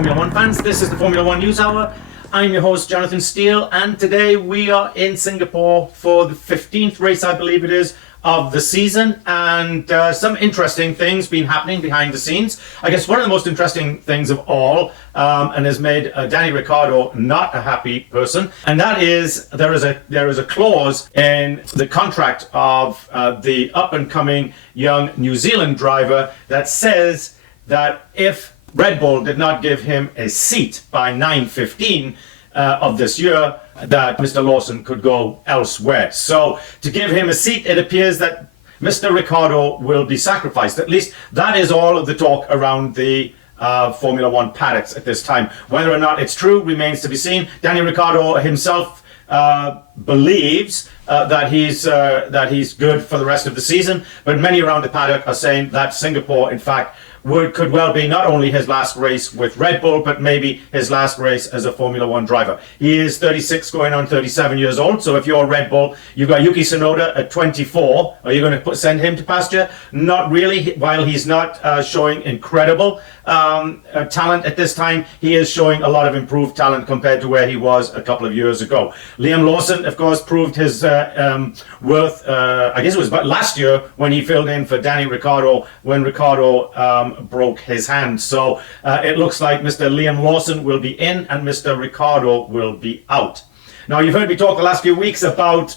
Formula One fans. This is the Formula One News Hour. I'm your host, Jonathan Steele, and today we are in Singapore for the 15th race, I believe it is, of the season, and some interesting things been happening behind the scenes. I guess one of the most interesting things of all, and has made Danny Ricciardo not a happy person, and that is there is a clause in the contract of the up-and-coming young New Zealand driver that says that if Red Bull did not give him a seat by 9:15 of this year, that Mr. Lawson could go elsewhere. So to give him a seat, it appears that Mr. Ricciardo will be sacrificed. At least that is all of the talk around the Formula One paddocks at this time. Whether or not it's true remains to be seen. Danny Ricciardo himself believes that he's good for the rest of the season, but many around the paddock are saying that Singapore, in fact, could well be not only his last race with Red Bull, but maybe his last race as a Formula One driver. He is 36 going on 37 years old, so if you're Red Bull, you've got Yuki Tsunoda at 24. Are you going to send him to pasture? Not really. While he's not showing incredible talent at this time, he is showing a lot of improved talent compared to where he was a couple of years ago. Liam Lawson, of course, proved his worth, I guess it was about last year when he filled in for Danny Ricciardo when Ricciardo broke his hand. So it looks like Mr. Liam Lawson will be in and Mr. Ricciardo will be out. Now, you've heard me talk the last few weeks about,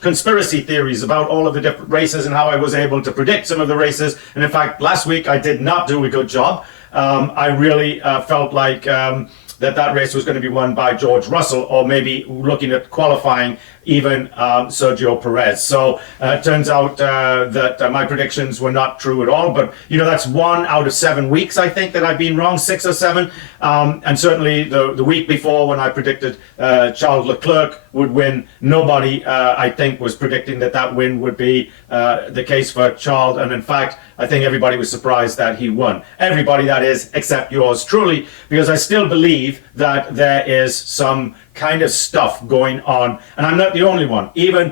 conspiracy theories about all of the different races and how I was able to predict some of the races. And in fact, last week I did not do a good job. I really felt like that race was going to be won by George Russell, or maybe looking at qualifying even Sergio Perez. So it turns out that my predictions were not true at all. But, that's 1 out of 7 weeks, I think, that I've been wrong, 6 or 7. And certainly the week before when I predicted Charles Leclerc would win, nobody, I think, was predicting that win would be the case for Charles. And in fact, I think everybody was surprised that he won. Everybody, that is, except yours truly, because I still believe that there is some kind of stuff going on, and I'm not the only one.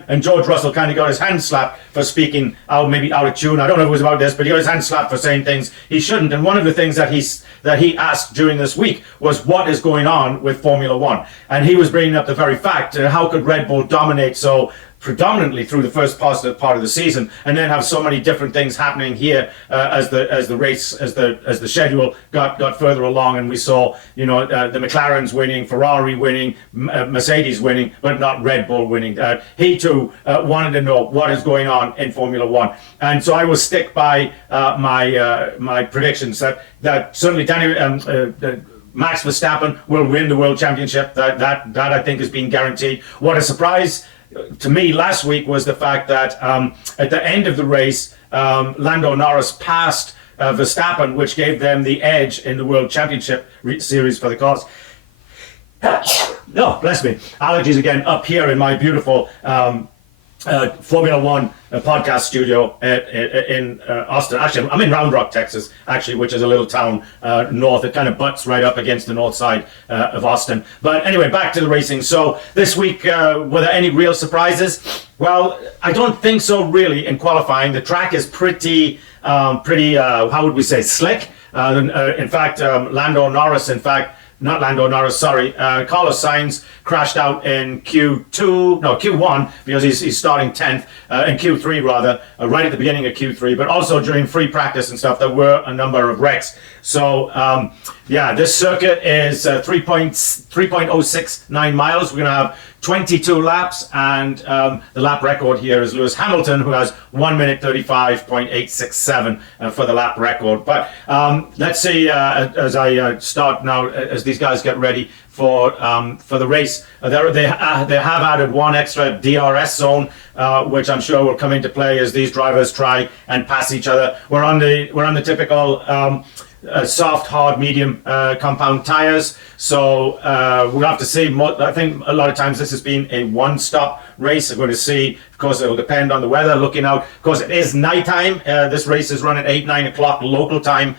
And George Russell kind of got his hand slapped for speaking maybe out of tune. I don't know if it was about this, but he got his hand slapped for saying things he shouldn't. And one of the things that he asked during this week was, what is going on with Formula One? And he was bringing up the very fact, how could Red Bull dominate so predominantly through the first part of the season, and then have so many different things happening here as the schedule got further along, and we saw the McLarens winning, Ferrari winning, Mercedes winning, but not Red Bull winning. He too wanted to know what is going on in Formula One, and so I will stick by my predictions that certainly Max Verstappen will win the World Championship. That I think has been guaranteed. What a surprise to me last week was the fact that at the end of the race, Lando Norris passed Verstappen, which gave them the edge in the World Championship series for the cars. No, bless me. Allergies again up here in my beautiful Formula One podcast studio in Austin. Actually, I'm in Round Rock, Texas, which is a little town north. It kind of butts right up against the north side of Austin. But anyway, back to the racing. So this week, were there any real surprises? Well, I don't think so, really, in qualifying. The track is pretty, how would we say, slick. In fact, Carlos Sainz crashed out in Q1, because he's starting 10th, in Q3 rather, right at the beginning of Q3, but also during free practice and stuff, there were a number of wrecks. So, this circuit is 3.069 miles. We're going to have 22 laps, and the lap record here is Lewis Hamilton, who has 1 minute 35.867 for the lap record. But let's see, as I start now, as these guys get ready for the race, they have added one extra DRS zone, which I'm sure will come into play as these drivers try and pass each other. We're on the typical soft, hard, medium compound tires. So we'll have to see. I think a lot of times this has been a one-stop race. We're going to see. Of course, it will depend on the weather. Looking out, of course, it is nighttime. This race is run at 9 o'clock local time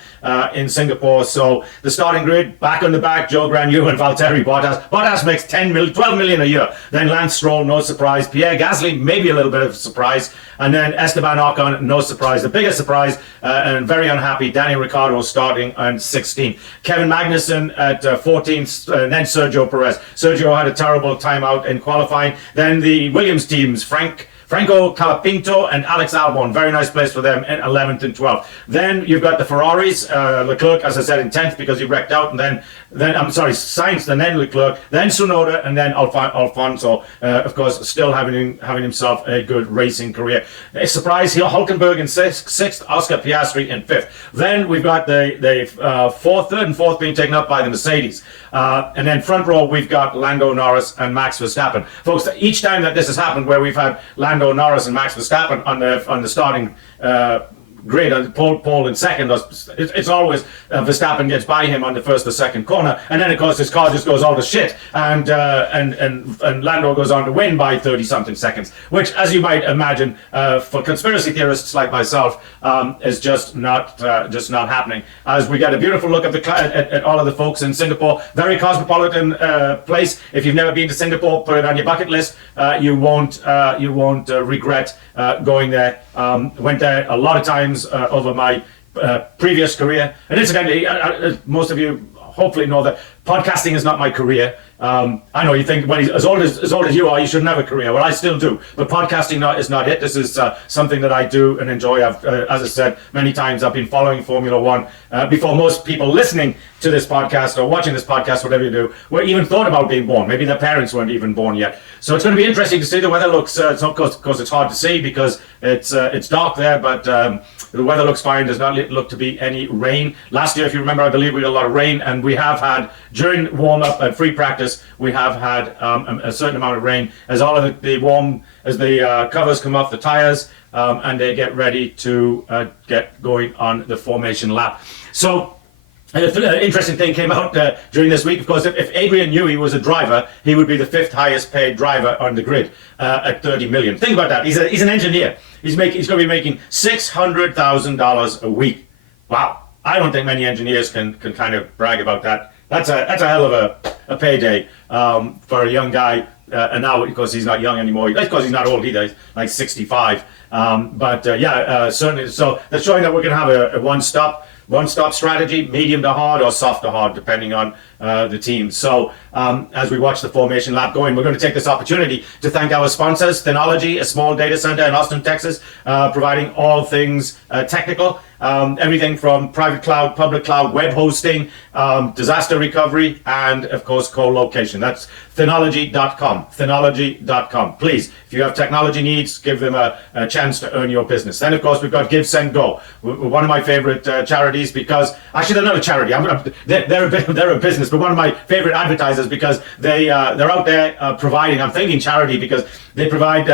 in Singapore. So the starting grid, back on the back, Joe Granu and Valtteri Bottas. Bottas makes 12 million a year. Then Lance Stroll, no surprise. Pierre Gasly, maybe a little bit of a surprise. And then Esteban Ocon, no surprise. The biggest surprise, and very unhappy, Danny Ricciardo starting starting on 16th. Kevin Magnussen at 14th, and then Sergio Perez. Sergio had a terrible time out in qualifying. Then the Williams teams, Franco Colapinto and Alex Albon, very nice place for them in 11th and 12th. Then you've got the Ferraris, Leclerc, as I said, in 10th because he wrecked out, and then Sainz, and then Leclerc, then Tsunoda, and then Alfonso, of course, still having himself a good racing career. A surprise, Hulkenberg in 6th, Oscar Piastri in 5th. Then we've got the third and fourth being taken up by the Mercedes. And then front row, we've got Lando Norris and Max Verstappen. Folks, each time that this has happened, where we've had Lando Norris and Max Verstappen on the starting grid, on pole in second, it's always Verstappen gets by him on the first or second corner, and then of course his car just goes all to shit, and Lando goes on to win by 30-something seconds, which, as you might imagine, for conspiracy theorists like myself, is just not happening. As we get a beautiful look at all of the folks in Singapore, very cosmopolitan place. If you've never been to Singapore, put it on your bucket list. You won't regret going there. Went there a lot of times over my previous career, and incidentally, most of you hopefully know that podcasting is not my career. I know you think when as old as you are, you shouldn't have a career. Well, I still do, but podcasting is not it. This is something that I do and enjoy. As I said many times, I've been following Formula One before most people listening to this podcast or watching this podcast, whatever you do, were even thought about being born. Maybe their parents weren't even born yet. So it's going to be interesting to see the weather looks. Of course, it's hard to see because it's dark there, but the weather looks fine. Does not look to be any rain. Last year, if you remember, I believe we had a lot of rain, and we have had during warm up and free practice, we have had a certain amount of rain as all of the covers come off the tires and they get ready to get going on the formation lap. So an interesting thing came out during this week. Of course, if Adrian Newey was a driver, he would be the 5th highest paid driver on the grid at $30 million. Think about that. He's an engineer. He's going to be making $600,000 a week. Wow. I don't think many engineers can kind of brag about that. That's a hell of a payday for a young guy. And now, of course, he's not young anymore. Of course, he's not old either. He's like 65. Certainly. So they're showing that we're going to have a one-stop strategy, medium to hard or soft to hard, depending on the team. So as we watch the formation lap going, we're going to take this opportunity to thank our sponsors, Thenology, a small data center in Austin, Texas, providing all things technical. Everything from private cloud, public cloud, web hosting, disaster recovery, and of course co-location. That's Thenology.com. Thenology.com. Please, if you have technology needs, give them a chance to earn your business. Then of course we've got Give, Send, Go. One of my favorite charities, because actually they're not a charity. They're a business, but one of my favorite advertisers because they're out there providing. I'm thinking charity because they provide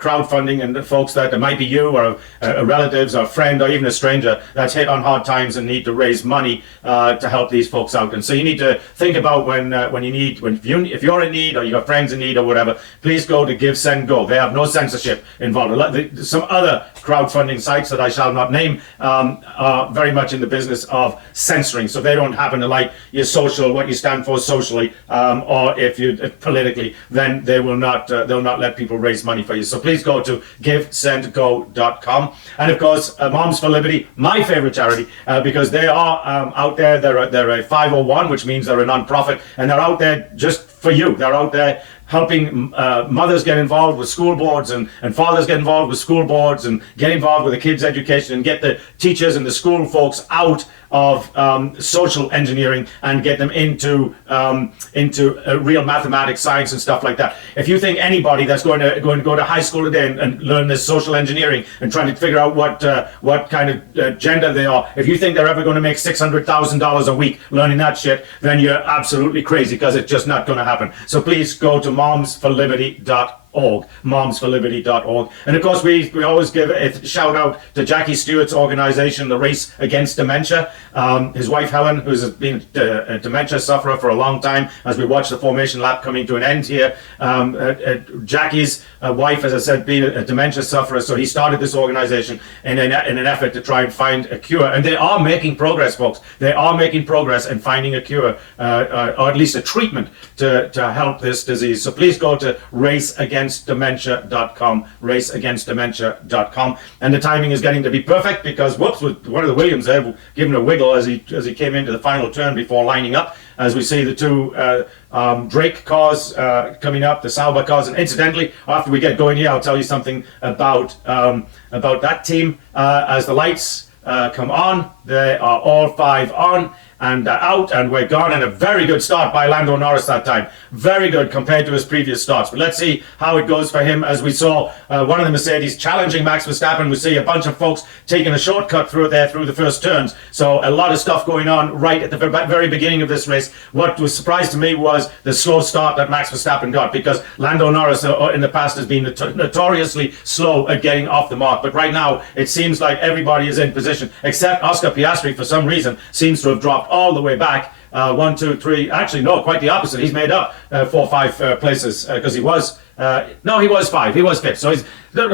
crowdfunding, and folks that might be you or a relatives or a friend or even a stranger that's hit on hard times and need to raise money to help these folks out. And so you need to think about if you're in need or you got friends in need or whatever, please go to Give, Send, Go. They have no censorship involved. Some other crowdfunding sites that I shall not name are very much in the business of censoring, so they don't happen to like your social, what you stand for socially, or if politically, then they will not. They'll not let people raise money for you. So please go to GiveSendGo.com, and of course, Moms for Liberty, my favorite charity, because they are out there. They're a 501, which means they're a non-profit, and they're out there just for you. They're out there helping mothers get involved with school boards and fathers get involved with school boards and get involved with the kids' education and get the teachers and the school folks out of social engineering and get them into real mathematics, science, and stuff like that. If you think anybody that's going to go to high school today and learn this social engineering and trying to figure out what kind of gender they are, if you think they're ever going to make $600,000 a week learning that shit, then you're absolutely crazy, because it's just not going to happen. So please go to momsforliberty.org, momsforliberty.org. And of course, we always give a shout out to Jackie Stewart's organization, the Race Against Dementia. His wife Helen, who's been a dementia sufferer for a long time, as we watch the formation lap coming to an end here. Jackie's wife, as I said, being a dementia sufferer, so he started this organization in an effort to try and find a cure. And they are making progress, folks. They are making progress in finding a cure, or at least a treatment to help this disease. So please go to Race Against raceagainstdementia.com, raceagainstdementia.com. And the timing is getting to be perfect because, whoops, with one of the Williams there giving a wiggle as he came into the final turn before lining up. As we see the two Drake cars coming up, the Sauber cars. And incidentally, after we get going here, I'll tell you something about that team. As the lights come on, they are all 5 on and out, and we're gone. And a very good start by Lando Norris that time. Very good compared to his previous starts. But let's see how it goes for him. As we saw one of the Mercedes challenging Max Verstappen, we see a bunch of folks taking a shortcut through the first turns. So a lot of stuff going on right at the very beginning of this race. What was surprised to me was the slow start that Max Verstappen got, because Lando Norris in the past has been notoriously slow at getting off the mark. But right now, it seems like everybody is in position, except Oscar Piastri, for some reason, seems to have dropped all the way back. 1, 2, 3. Actually, no, quite the opposite. He's made up 4 or 5 places because he was. No, he was 5. He was 5th. So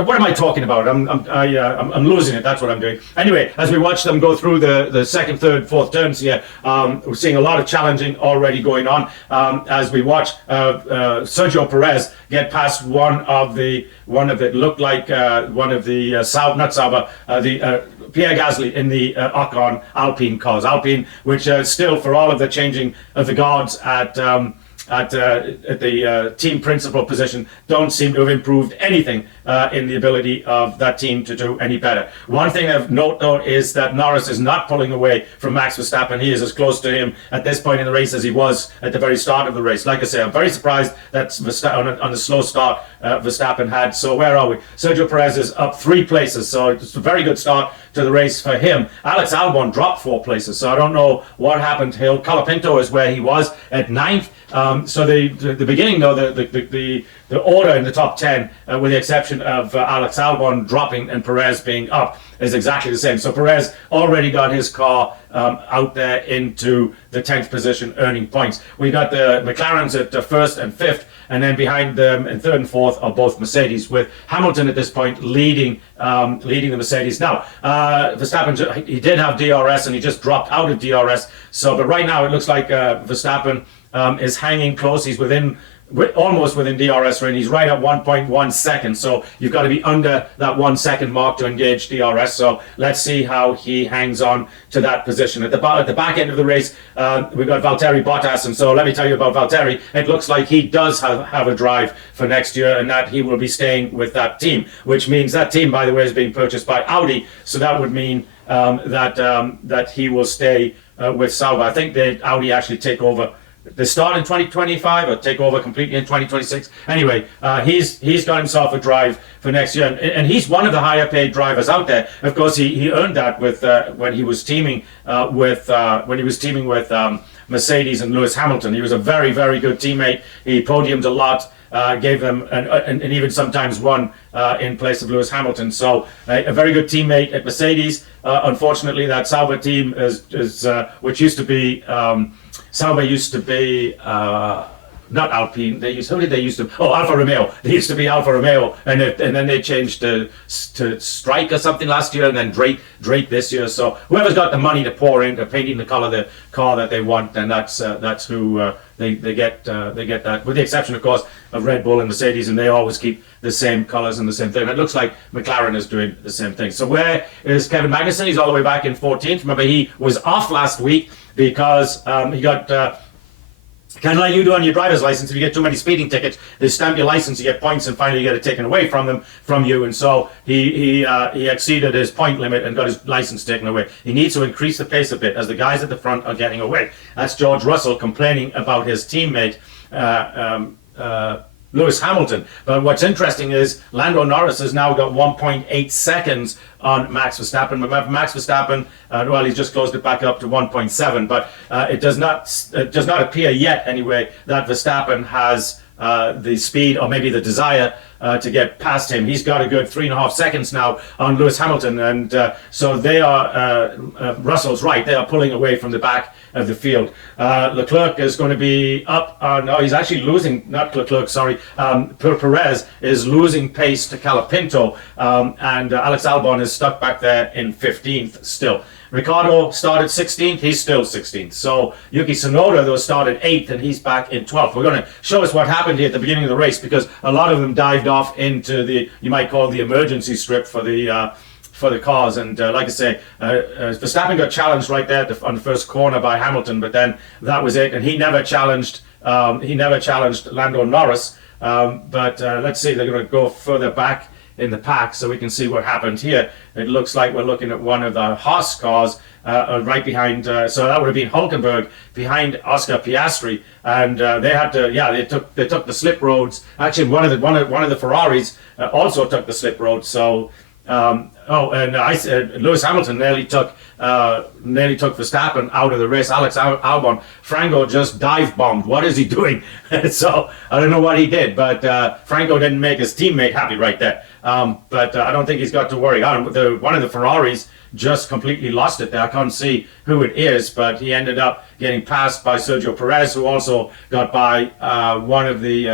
what am I talking about? I'm losing it. That's what I'm doing. Anyway, as we watch them go through the second, third, fourth turns here, we're seeing a lot of challenging already going on. As we watch Sergio Perez get past one of the Pierre Gasly in the Ocon Alpine cars. Alpine, which still, for all of the changing of the guards at the team principal position, don't seem to have improved anything in the ability of that team to do any better. One thing of note, though, is that Norris is not pulling away from Max Verstappen. He is as close to him at this point in the race as he was at the very start of the race. Like I say, I'm very surprised that on the slow start Verstappen had. So where are we? Sergio Perez is up 3 places, so it's a very good start to the race for him. Alex Albon dropped 4 places, so I don't know what happened to him. Colapinto is where he was at 9th. So the beginning, though, the order in the top 10, with the exception of Alex Albon dropping and Perez being up, is exactly the same. So Perez already got his car out there into the 10th position, earning points. We got the McLarens at 1st and 5th, and then behind them in 3rd and 4th are both Mercedes, with Hamilton at this point leading the Mercedes. Now, Verstappen, he did have DRS and he just dropped out of DRS. So, but right now it looks like Verstappen is hanging close. He's almost within DRS range. He's right at 1.1 seconds. So you've got to be under that 1 second mark to engage DRS. So let's see how he hangs on to that position. At the back end of the race, we've got Valtteri Bottas. And so let me tell you about Valtteri. It looks like he does have a drive for next year, and that he will be staying with that team, which means that team, by the way, is being purchased by Audi. So that would mean that he will stay with Sauber. I think that Audi actually take over. They start in 2025 or take over completely in 2026. Anyway, he's got himself a drive for next year, and he's one of the higher paid drivers out there. Of course, he earned that with when he was teaming with Mercedes and Lewis Hamilton. He was a very, very good teammate. He podiumed a lot. Gave them and even sometimes won in place of Lewis Hamilton. So a very good teammate at Mercedes. Unfortunately, that Sauber team is which used to be Sauber used to be not Alpine. Alfa Romeo. They used to be Alfa Romeo, and then they changed to Strike or something last year, and then Drake this year. So whoever's got the money to pour into painting the color of the car that they want, then that's who they get that. With the exception, of course, of Red Bull and Mercedes, and they always keep the same colors and the same thing. It looks like McLaren is doing the same thing. So where is Kevin Magnussen? He's all the way back in 14th. Remember, he was off last week because he got. Kind of like you do on your driver's license. If you get too many speeding tickets, they stamp your license, you get points, and finally you get it taken away from you. And so he exceeded his point limit and got his license taken away. He needs to increase the pace a bit as the guys at the front are getting away. That's George Russell complaining about his teammate Lewis Hamilton. But what's interesting is Lando Norris has now got 1.8 seconds on Max Verstappen. Remember, Max Verstappen, he's just closed it back up to 1.7, but it does not appear yet, anyway, that Verstappen has the speed or maybe the desire to get past him. He's got a good 3.5 seconds now on Lewis Hamilton, and so they are, Russell's right, they are pulling away from the back of the field. Leclerc is going to be up. No, he's actually losing. Not Leclerc, sorry. Perez is losing pace to Colapinto, and Alex Albon is stuck back there in 15th still. Ricciardo started 16th, he's still 16th. So Yuki Tsunoda, though, started 8th, and he's back in 12th. We're going to show us what happened here at the beginning of the race, because a lot of them dived off into the, you might call the emergency strip for the cars. And like I say, Verstappen got challenged right there on the first corner by Hamilton, but then that was it. And he never challenged Lando Norris. But let's see, they're going to go further back in the pack so we can see what happened here. It looks like we're looking at one of the Haas cars right behind, so that would have been Hülkenberg behind Oscar Piastri, and they had to, they took the slip roads. Actually, one of the Ferraris also took the slip roads. So Lewis Hamilton nearly took Verstappen out of the race. Alex Albon, Franco just dive bombed. What is he doing? So I don't know what he did, but Franco didn't make his teammate happy right there. But I don't think he's got to worry. One of the Ferraris just completely lost it there. I can't see who it is, but he ended up getting passed by Sergio Perez, who also got by one of the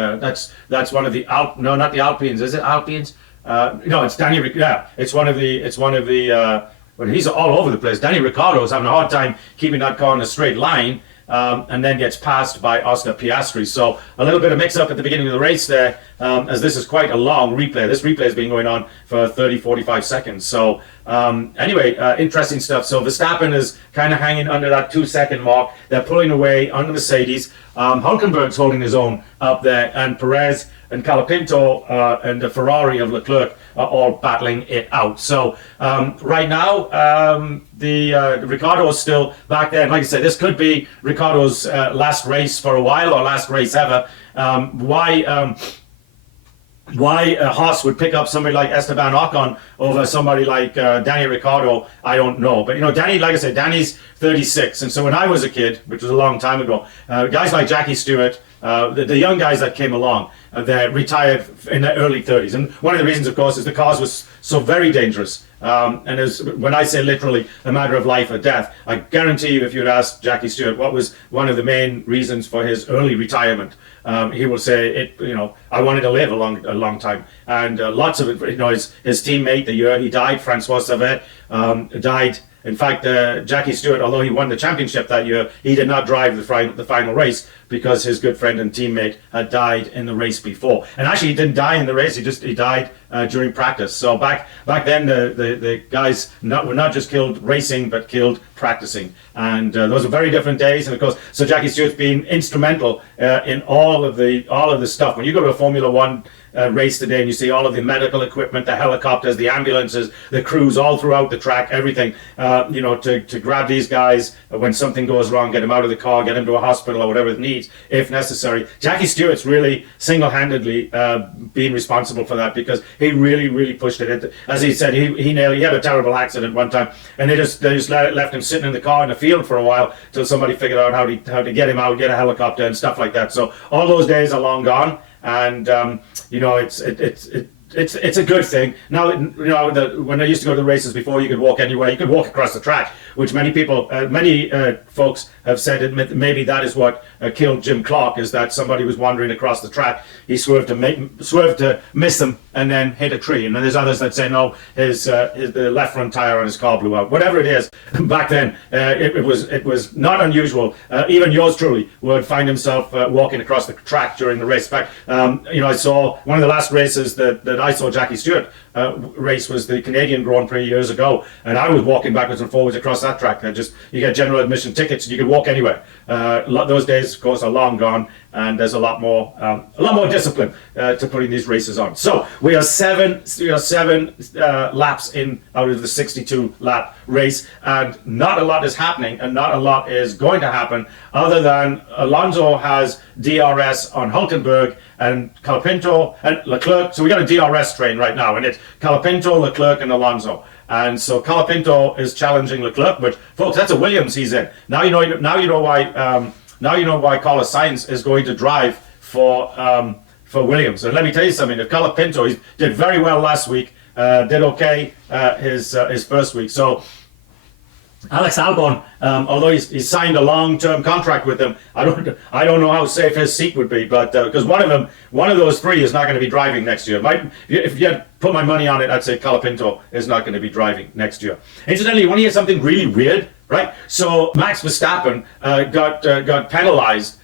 that's one of the not the Alpines. Is it Alpines? No, it's Danny. Yeah, it's one of the. Well, he's all over the place. Danny Ricciardo is having a hard time keeping that car in a straight line, and then gets passed by Oscar Piastri. So a little bit of mix-up at the beginning of the race there, as this is quite a long replay. This replay has been going on for 30, 45 seconds. So anyway, interesting stuff. So Verstappen is kind of hanging under that 2-second mark. They're pulling away on the Mercedes. Hülkenberg's holding his own up there, and Perez and Colapinto and the Ferrari of Leclerc are all battling it out. So right now, the Ricciardo is still back there. And like I said, this could be Ricciardo's last race for a while, or last race ever. Why Haas would pick up somebody like Esteban Ocon over somebody like Danny Ricciardo, I don't know. But, Danny, like I said, Danny's 36. And so when I was a kid, which was a long time ago, guys like Jackie Stewart, the young guys that came along, they retired in their early 30s. And one of the reasons, of course, is the cars was so very dangerous. And as when I say literally a matter of life or death, I guarantee you, if you'd asked Jackie Stewart what was one of the main reasons for his early retirement, he will say, I wanted to live a long time. And lots of it, his teammate, the year he died, Francois Savet, died. In fact, Jackie Stewart, although he won the championship that year, he did not drive the final race because his good friend and teammate had died in the race before. And actually, he didn't die in the race; he died during practice. So back then, the guys were not just killed racing, but killed practicing. And those were very different days. And of course, so Jackie Stewart's been instrumental in all of the stuff. When you go to a Formula One race today and you see all of the medical equipment, the helicopters, the ambulances, the crews all throughout the track, everything, to grab these guys when something goes wrong, get them out of the car, get them to a hospital or whatever it needs, if necessary. Jackie Stewart's really single-handedly being responsible for that, because he really, really pushed it. As he said, he had a terrible accident one time, and they just left him sitting in the car in the field for a while till somebody figured out how to get him out, get a helicopter and stuff like that. So all those days are long gone. And it's a good thing. Now, when I used to go to the races before, you could walk anywhere. You could walk across the track, which many folks have said maybe that is what killed Jim Clark, is that somebody was wandering across the track. He swerved to miss him and then hit a tree. And then there's others that say no, the left front tire on his car blew out. Whatever it is, back then it was not unusual. Even yours truly would find himself walking across the track during the race. In fact, I saw one of the last races that I saw Jackie Stewart race was the Canadian Grand Prix years ago, and I was walking backwards and forwards across that track. You get general admission tickets and you could walk anywhere. Those days, of course, are long gone, and there's a lot more discipline to putting these races on. So we are seven laps in out of the 62 lap race, and not a lot is happening, and not a lot is going to happen, other than Alonso has DRS on Hülkenberg and Colapinto and Leclerc. So we got a DRS train right now, and it's Colapinto, Leclerc, and Alonso. And so Colapinto is challenging Leclerc, but folks, that's a Williams he's in. Now you know why Carlos Sainz is going to drive for Williams. And let me tell you something. If Colapinto, he did very well last week, did okay his first week. So Alex Albon, although he's signed a long-term contract with them, I don't know how safe his seat would be, but because one of those three is not going to be driving next year. If you had put my money on it, I'd say Colapinto is not going to be driving next year. Incidentally, you want to hear something really weird, right? So Max Verstappen got penalized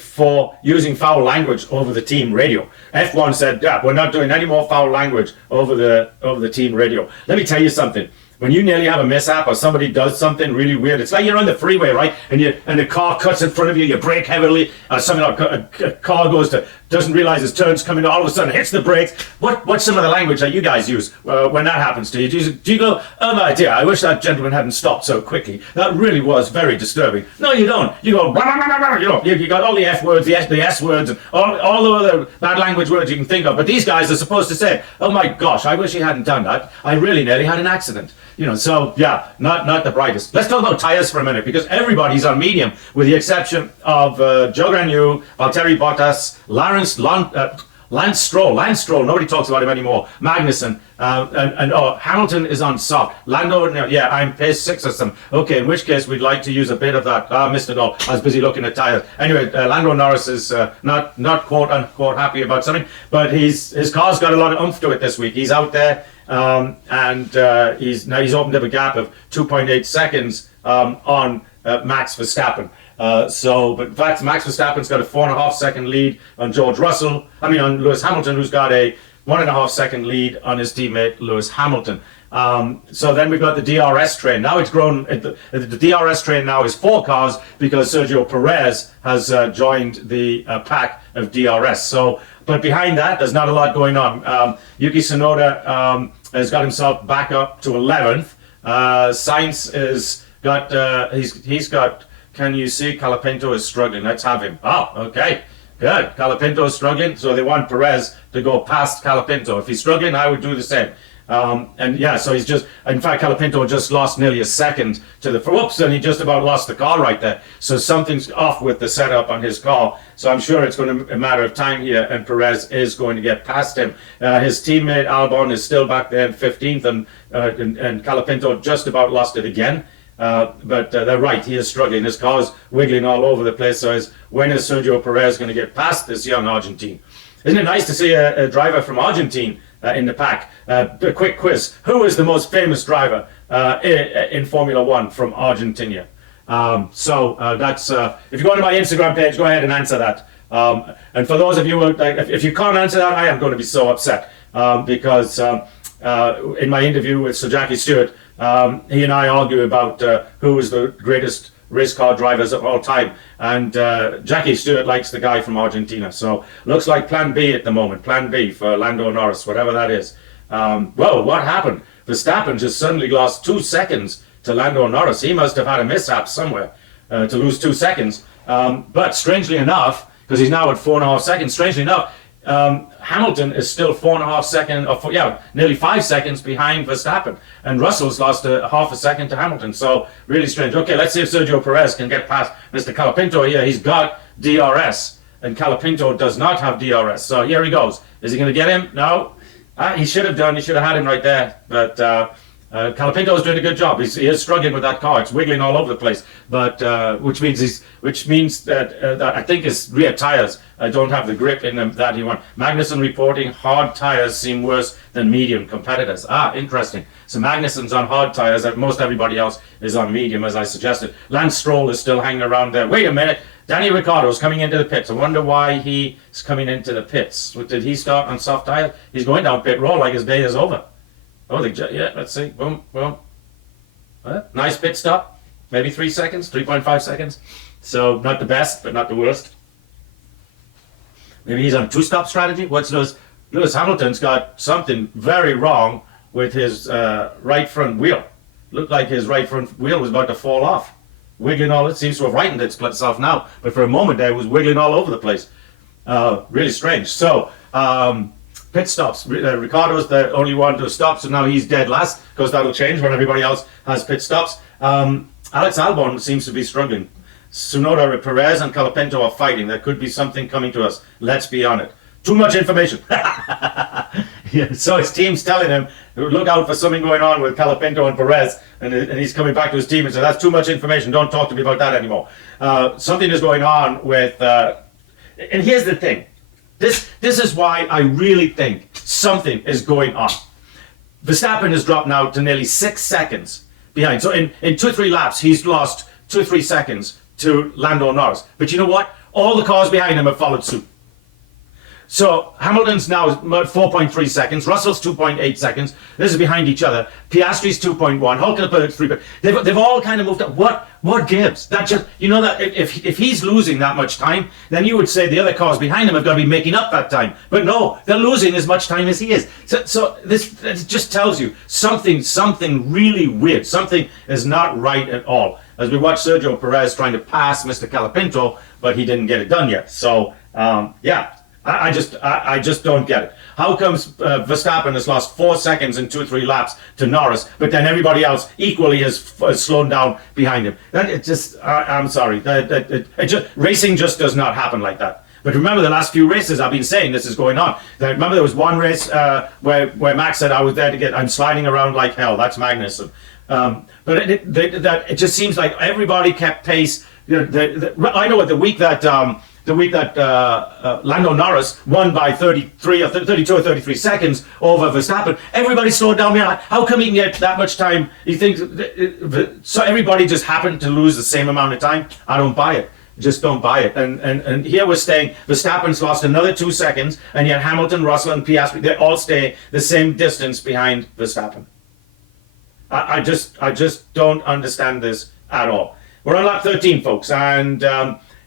for using foul language over the team radio. F1 said, yeah, we're not doing any more foul language over the team radio. Let me tell you something. When you nearly have a mishap or somebody does something really weird, it's like you're on the freeway, right? And the car cuts in front of you, you brake heavily, a car doesn't realize his turn's coming, all of a sudden hits the brakes. What's some of the language that you guys use when that happens to you? Do you go, oh my dear, I wish that gentleman hadn't stopped so quickly. That really was very disturbing. No, you don't. You go, blah, blah, blah, blah, you know, you got all the F words, the S words, and all the other bad language words you can think of. But these guys are supposed to say, oh my gosh, I wish he hadn't done that. I really nearly had an accident. You know, so yeah, not the brightest. Let's talk about tires for a minute, because everybody's on medium, with the exception of Joe Granu, Valtteri Bottas, Lance Stroll. Nobody talks about him anymore. Magnussen, and Hamilton is on soft. Lando, yeah, I'm pace 6 or something. Okay, in which case we'd like to use a bit of that. Missed it all. I was busy looking at tires. Anyway, Lando Norris is not quote unquote happy about something, but his car's got a lot of oomph to it this week. He's out there. He's opened up a gap of 2.8 seconds on Max Verstappen. But in fact, Max Verstappen's got a 4.5 second lead on on Lewis Hamilton, who's got a 1.5 second lead on his teammate Lewis Hamilton. So then we've got the DRS train. Now it's grown. The DRS train now is 4 cars, because Sergio Perez has joined the pack of DRS. So, but behind that, there's not a lot going on. Yuki Tsunoda has got himself back up to 11th. Sainz is got he's got. Can you see Colapinto is struggling? Let's have him. Oh, okay. Good. Colapinto is struggling, so they want Perez to go past Colapinto. If he's struggling, I would do the same. So he's just, in fact, Colapinto just lost nearly a second to and he just about lost the car right there. So something's off with the setup on his car. So I'm sure it's going to be a matter of time here, and Perez is going to get past him. His teammate Albon is still back there in 15th, and Colapinto just about lost it again. But they're right, he is struggling. His car's wiggling all over the place. So when is Sergio Perez going to get past this young Argentine? Isn't it nice to see a driver from Argentina in the pack? A quick quiz. Who is the most famous driver in Formula One from Argentina? That's if you go to my Instagram page, go ahead and answer that. And for those of you if you can't answer that, I am going to be so upset, because in my interview with Sir Jackie Stewart, he and I argue about who is the greatest race car drivers of all time, and Jackie Stewart likes the guy from Argentina. So looks like plan B at the moment, plan B for Lando Norris, whatever that is. Well, what happened? Verstappen just suddenly lost 2 seconds to Lando Norris. He must have had a mishap somewhere to lose 2 seconds. But strangely enough, because he's now at 4.5 seconds, strangely enough, Hamilton is still 4.5 seconds, nearly 5 seconds behind Verstappen, and Russell's lost a half a second to Hamilton. So really strange. Okay, let's see if Sergio Perez can get past Mr. Colapinto here. He's got DRS, and Colapinto does not have DRS. So here he goes. Is he going to get him? No. He should have done. He should have had him right there. But Colapinto is doing a good job. He is struggling with that car. It's wiggling all over the place. But which means that I think his rear tires don't have the grip in them that he wants. Magnussen reporting hard tires seem worse than medium competitors. Interesting. So Magnussen's on hard tires. Most everybody else is on medium, as I suggested. Lance Stroll is still hanging around there. Wait a minute. Danny Ricciardo is coming into the pits. I wonder why he's coming into the pits. Did he start on soft tires? He's going down pit road like his day is over. Let's see. Boom, boom. Nice pit stop. Maybe 3 seconds, 3.5 seconds. So not the best, but not the worst. Maybe he's on a 2-stop strategy. Lewis Hamilton's got something very wrong with his right front wheel. Looked like his right front wheel was about to fall off. Wiggling all, it seems to have rightened itself now, but for a moment there it was wiggling all over the place. Really strange. So, pit stops. Ricciardo's the only one to stop, so now he's dead last, because that'll change when everybody else has pit stops. Alex Albon seems to be struggling. Tsunoda, Perez and Colapinto are fighting. There could be something coming to us. Let's be on it. Too much information. Yeah, so his team's telling him, look out for something going on with Colapinto and Perez, and he's coming back to his team and says, that's too much information, don't talk to me about that anymore. Something is going on with, and here's the thing, this is why I really think something is going on. Verstappen has dropped now to nearly 6 seconds behind. So in 2 or 3 laps, he's lost 2 or 3 seconds to Lando Norris. But you know what? All the cars behind him have followed suit. So Hamilton's now 4.3 seconds, Russell's 2.8 seconds. This is behind each other. Piastri's 2.1, Hülkenberg's 3. They've all kind of moved up. What gives? That just, you know, that if he's losing that much time, then you would say the other cars behind him have got to be making up that time. But no, they're losing as much time as he is. So this just tells you something really weird. Something is not right at all. As we watch Sergio Perez trying to pass Mr. Colapinto, but he didn't get it done yet. So yeah. I just don't get it. How comes Verstappen has lost 4 seconds in 2 or 3 laps to Norris, but then everybody else equally has slowed down behind him? I'm sorry. Racing just does not happen like that. But remember, the last few races I've been saying this is going on. Remember, there was one race where Max said, "I was there to get. I'm sliding around like hell." That's Magnussen. But it just seems like everybody kept pace. I know the week that Lando Norris won by 32 or 33 seconds over Verstappen, everybody slowed down behind. How come he can get that much time? You think so? Everybody just happened to lose the same amount of time? I don't buy it. Just don't buy it. And here we're staying. Verstappen's lost another 2 seconds, and yet Hamilton, Russell, and Piastri, they all stay the same distance behind Verstappen. I just don't understand this at all. We're on lap 13, folks, and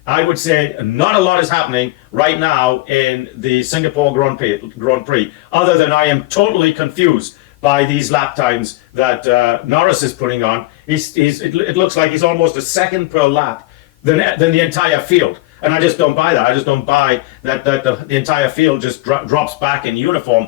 I would say not a lot is happening right now in the Singapore Grand Prix, other than I am totally confused by these lap times that Norris is putting on. It looks like he's almost a second per lap than the entire field. And I just don't buy that. I just don't buy that the entire field just drops back in uniform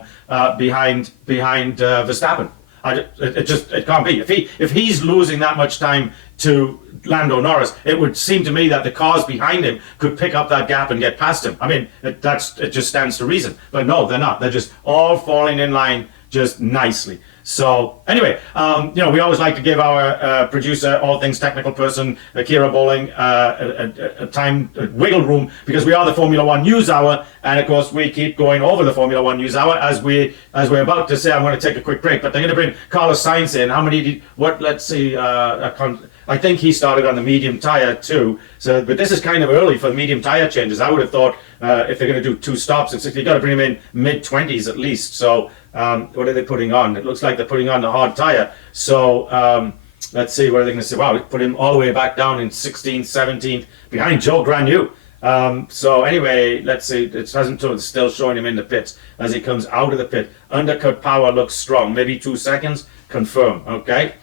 behind Verstappen. It can't be. If he's losing that much time to Lando Norris, it would seem to me that the cars behind him could pick up that gap and get past him. I mean, it just stands to reason. But no, they're not. They're just all falling in line just nicely. So anyway, we always like to give our producer, all things technical person, Kira Bowling, a time wiggle room, because we are the Formula One News Hour, and of course we keep going over the Formula One News Hour as we're about to say. I'm going to take a quick break, but they're going to bring Carlos Sainz in. How many? Let's see. I think he started on the medium tire too. So, but this is kind of early for the medium tire changes. I would have thought if they're going to do 2 stops in 60, you've got to bring him in mid-20s at least. So. What are they putting on? It looks like they're putting on the hard tire. So let's see, what are they going to say? Wow, we put him all the way back down in 16th, 17th, behind Joe Granu. So anyway, let's see. It hasn't told. It's still showing him in the pits as he comes out of the pit. Undercut power looks strong. Maybe 2 seconds. Confirm. Okay.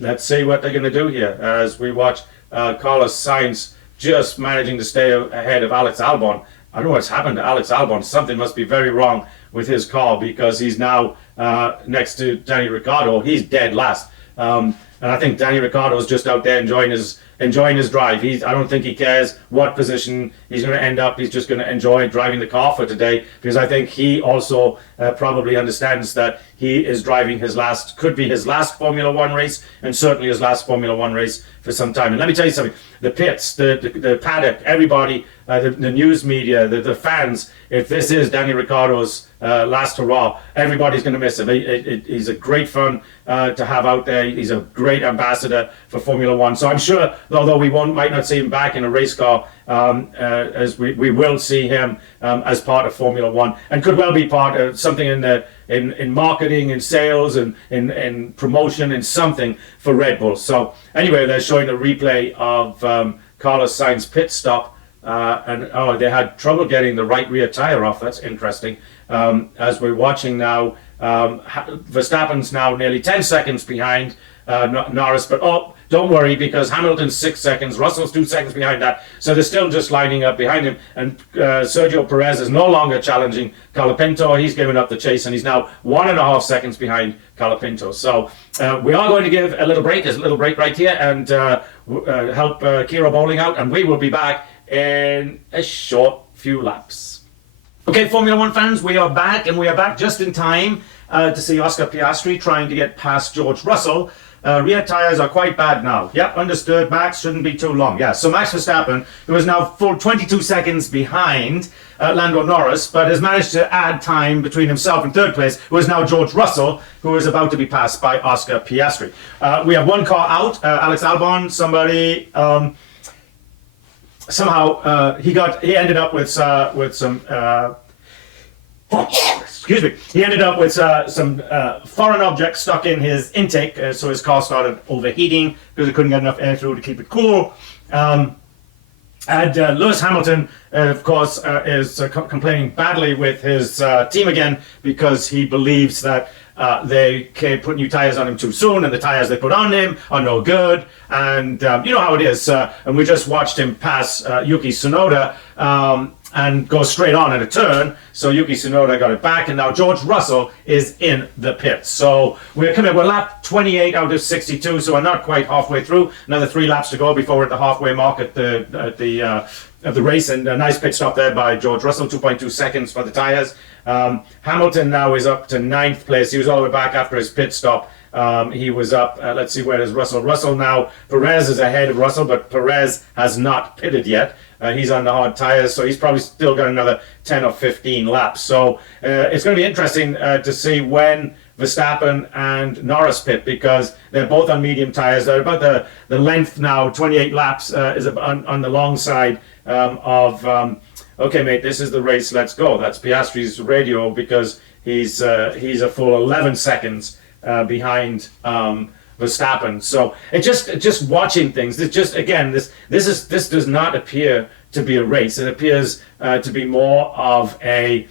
Let's see what they're going to do here as we watch Carlos Sainz just managing to stay ahead of Alex Albon. I don't know what's happened to Alex Albon. Something must be very wrong with his car, because he's now next to Danny Ricciardo. He's dead last. And I think Danny Ricciardo is just out there enjoying his drive. I don't think he cares what position he's going to end up. He's just going to enjoy driving the car for today, because I think he also probably understands that he is driving could be his last Formula One race, and certainly his last Formula One race for some time. And let me tell you something, the pits, the paddock, everybody, the news media, the fans, if this is Danny Ricciardo's last hurrah, everybody's going to miss him. He's a great fun to have out there. He's a great ambassador for Formula One. So I'm sure, although we might not see him back in a race car, as we will see him as part of Formula One, and could well be part of something in marketing, in sales, and in promotion, in something for Red Bull. So anyway, they're showing a replay of Carlos Sainz's pit stop. They had trouble getting the right rear tire off. That's interesting. As we're watching now, Verstappen's now nearly 10 seconds behind Norris, but don't worry, because Hamilton's 6 seconds, Russell's 2 seconds behind that, so they're still just lining up behind him. And Sergio Perez is no longer challenging Colapinto. He's given up the chase, and he's now 1.5 seconds behind Colapinto. So we are going to give a little break. There's a little break right here, and help Kira Bowling out, and we will be back in a short few laps. Okay, Formula One fans, we are back, and we are back just in time to see Oscar Piastri trying to get past George Russell. Rear tyres are quite bad now. Yep, understood. Max shouldn't be too long. Yeah, so Max Verstappen, who is now full 22 seconds behind Lando Norris, but has managed to add time between himself and third place, who is now George Russell, who is about to be passed by Oscar Piastri. We have one car out. Alex Albon, somebody... somehow he ended up with some excuse me. He ended up with some foreign objects stuck in his intake, so his car started overheating because it couldn't get enough air through to keep it cool. And Lewis Hamilton, of course, is complaining badly with his team again because he believes that they put new tires on him too soon, and the tires they put on him are no good. And you know how it is. And we just watched him pass Yuki Tsunoda and go straight on at a turn. So Yuki Tsunoda got it back, and now George Russell is in the pits. So we're lap 28 out of 62, so we're not quite halfway through. Another 3 laps to go before we're at the halfway mark of the race, and a nice pit stop there by George Russell, 2.2 seconds for the tires. Hamilton now is up to 9th place. He was all the way back after his pit stop. He was up, let's see, where is Russell? Russell now, Perez is ahead of Russell, but Perez has not pitted yet. He's on the hard tires, so he's probably still got another 10 or 15 laps. So it's going to be interesting to see when Verstappen and Norris pit, because they're both on medium tires. They're about the length now, 28 laps is on the long side of... okay, mate, this is the race, let's go. That's Piastri's radio, because he's a full 11 seconds behind Verstappen. So it just watching things. This does not appear to be a race. It appears to be more of a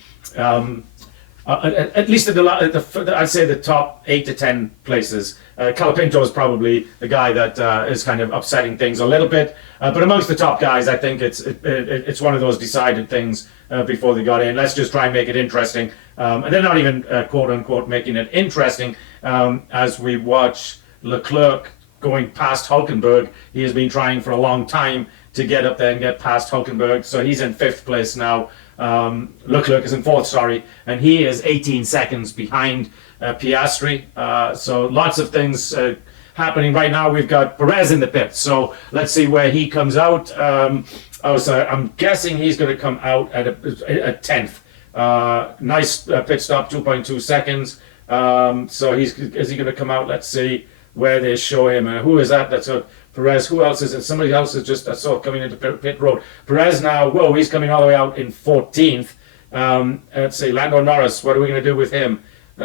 at least I'd say the top 8 to 10 places. Calapinto is probably the guy that is kind of upsetting things a little bit. But amongst the top guys, I think it's one of those decided things before they got in. Let's just try and make it interesting. And they're not even quote unquote making it interesting as we watch Leclerc going past Hulkenberg. He has been trying for a long time to get up there and get past Hulkenberg. So he's in 5th place now. Leclerc is in 4th, sorry, and he is 18 seconds behind Piastri. So lots of things happening right now. We've got Perez in the pits, so let's see where he comes out. I'm guessing he's going to come out at a 10th. Nice pit stop, 2.2 seconds. So is he going to come out? Let's see where they show him. Who is that? That's Perez. Who else is it? Somebody else is just, I saw coming into pit road. Perez now, whoa, he's coming all the way out in 14th. Let's see, Lando Norris, what are we going to do with him?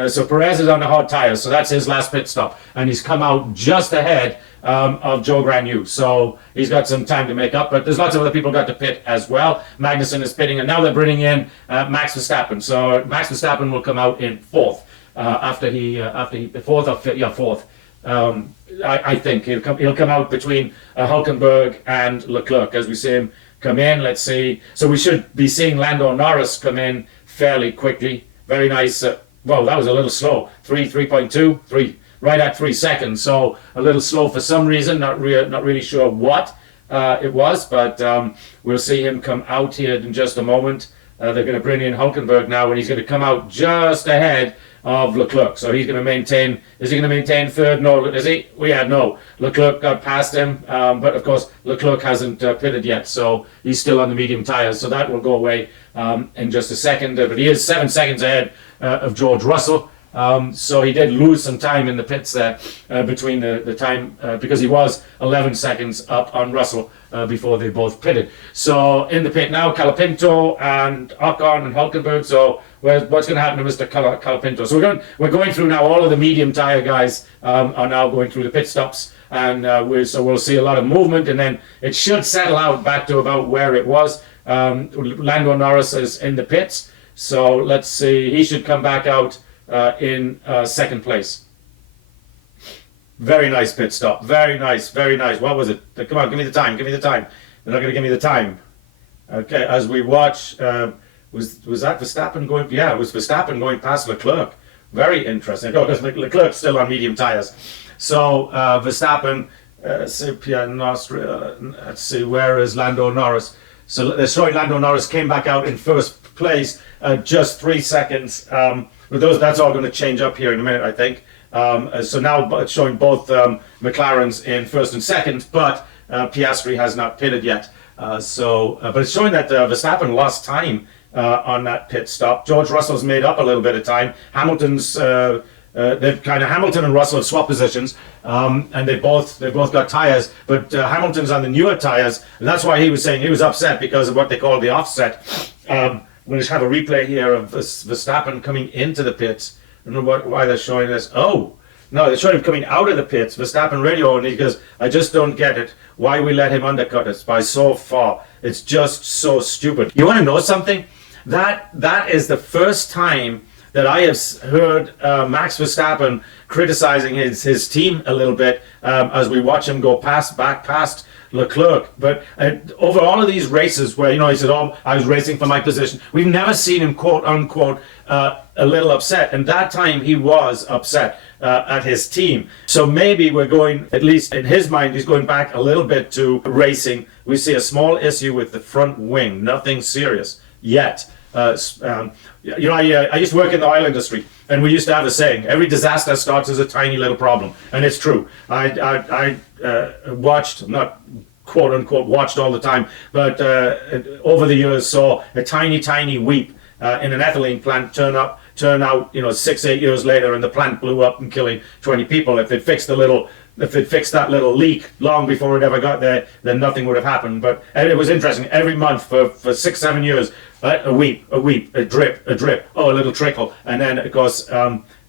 So Perez is on the hard tires, so that's his last pit stop. And he's come out just ahead of Joe Granu. So he's got some time to make up, but there's lots of other people got to pit as well. Magnussen is pitting, and now they're bringing in Max Verstappen. So Max Verstappen will come out in 4th after he 4th or 5th, yeah, 4th. I think he'll come out between Hulkenberg and Leclerc as we see him come in. Let's see. So we should be seeing Lando Norris come in fairly quickly. Very nice. Well, that was a little slow. 3.2, right at 3 seconds. So a little slow for some reason. Not really sure what it was, but we'll see him come out here in just a moment. They're going to bring in Hulkenberg now, and he's going to come out just ahead of Leclerc. So he's going to maintain. Is he going to maintain 3rd? No, is he? No. Leclerc got past him, but of course Leclerc hasn't pitted yet, so he's still on the medium tires. So that will go away in just a second. But he is 7 seconds ahead of George Russell. So he did lose some time in the pits there between the time because he was 11 seconds up on Russell before they both pitted. So in the pit now, Calapinto and Ocon and Hulkenberg. So what's going to happen to Mr. Calapinto? So we're going through now. All of the medium tire guys are now going through the pit stops, and we'll see a lot of movement, and then it should settle out back to about where it was. Lando Norris is in the pits, so let's see. He should come back out in 2nd place. Very nice pit stop. Very nice. Very nice. What was it? Come on, give me the time. Give me the time. They're not going to give me the time. Okay, as we watch, was that Verstappen going? Yeah, it was Verstappen going past Leclerc. Very interesting. Oh, because Leclerc's still on medium tires. So Verstappen, let's see, where is Lando Norris? So they're showing Lando Norris came back out in first place, just 3 seconds. That's all going to change up here in a minute, I think. So now it's showing both McLarens in first and second, but Piastri has not pitted yet. But it's showing that Verstappen lost time on that pit stop. George Russell's made up a little bit of time. Hamilton and Russell have swapped positions, and they both got tires. But Hamilton's on the newer tires, and that's why he was saying he was upset because of what they call the offset. We'll just have a replay here of Verstappen coming into the pits. I don't know why they're showing this. Oh, no, they're showing him coming out of the pits. Verstappen radio, and he goes, "I just don't get it. Why we let him undercut us by so far? It's just so stupid." You want to know something? That is the first time that I have heard Max Verstappen criticizing his team a little bit as we watch him go back past Leclerc. But over all of these races where, he said, "Oh, I was racing for my position," we've never seen him, quote unquote, a little upset. And that time he was upset at his team. So maybe we're going, at least in his mind, he's going back a little bit to racing. We see a small issue with the front wing, nothing serious yet. I used to work in the oil industry, and we used to have a saying: every disaster starts as a tiny little problem, and it's true. I watched, not quote unquote watched all the time, but over the years saw a tiny weep in an ethylene plant turn out 6-8 years later, and the plant blew up and killing 20 people. If they'd fixed that little leak long before it ever got there, then nothing would have happened. But it was interesting. Every month for 6-7 years, a weep, a drip, oh, a little trickle, and then of course,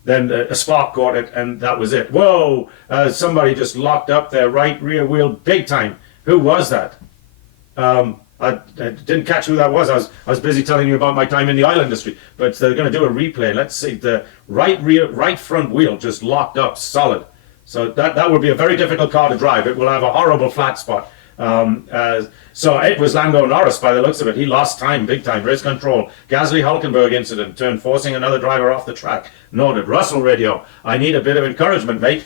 then a spark caught it, and that was it. Whoa! Somebody just locked up their right rear wheel big time. Who was that? I didn't catch who that was. I was busy telling you about my time in the oil industry. But they're going to do a replay. Let's see. The right front wheel just locked up solid. So that would be a very difficult car to drive. It will have a horrible flat spot. So it was Lando Norris by the looks of it. He lost time, big time. Race control. Gasly-Hulkenberg incident, forcing another driver off the track. Noted. Russell radio. I need a bit of encouragement, mate.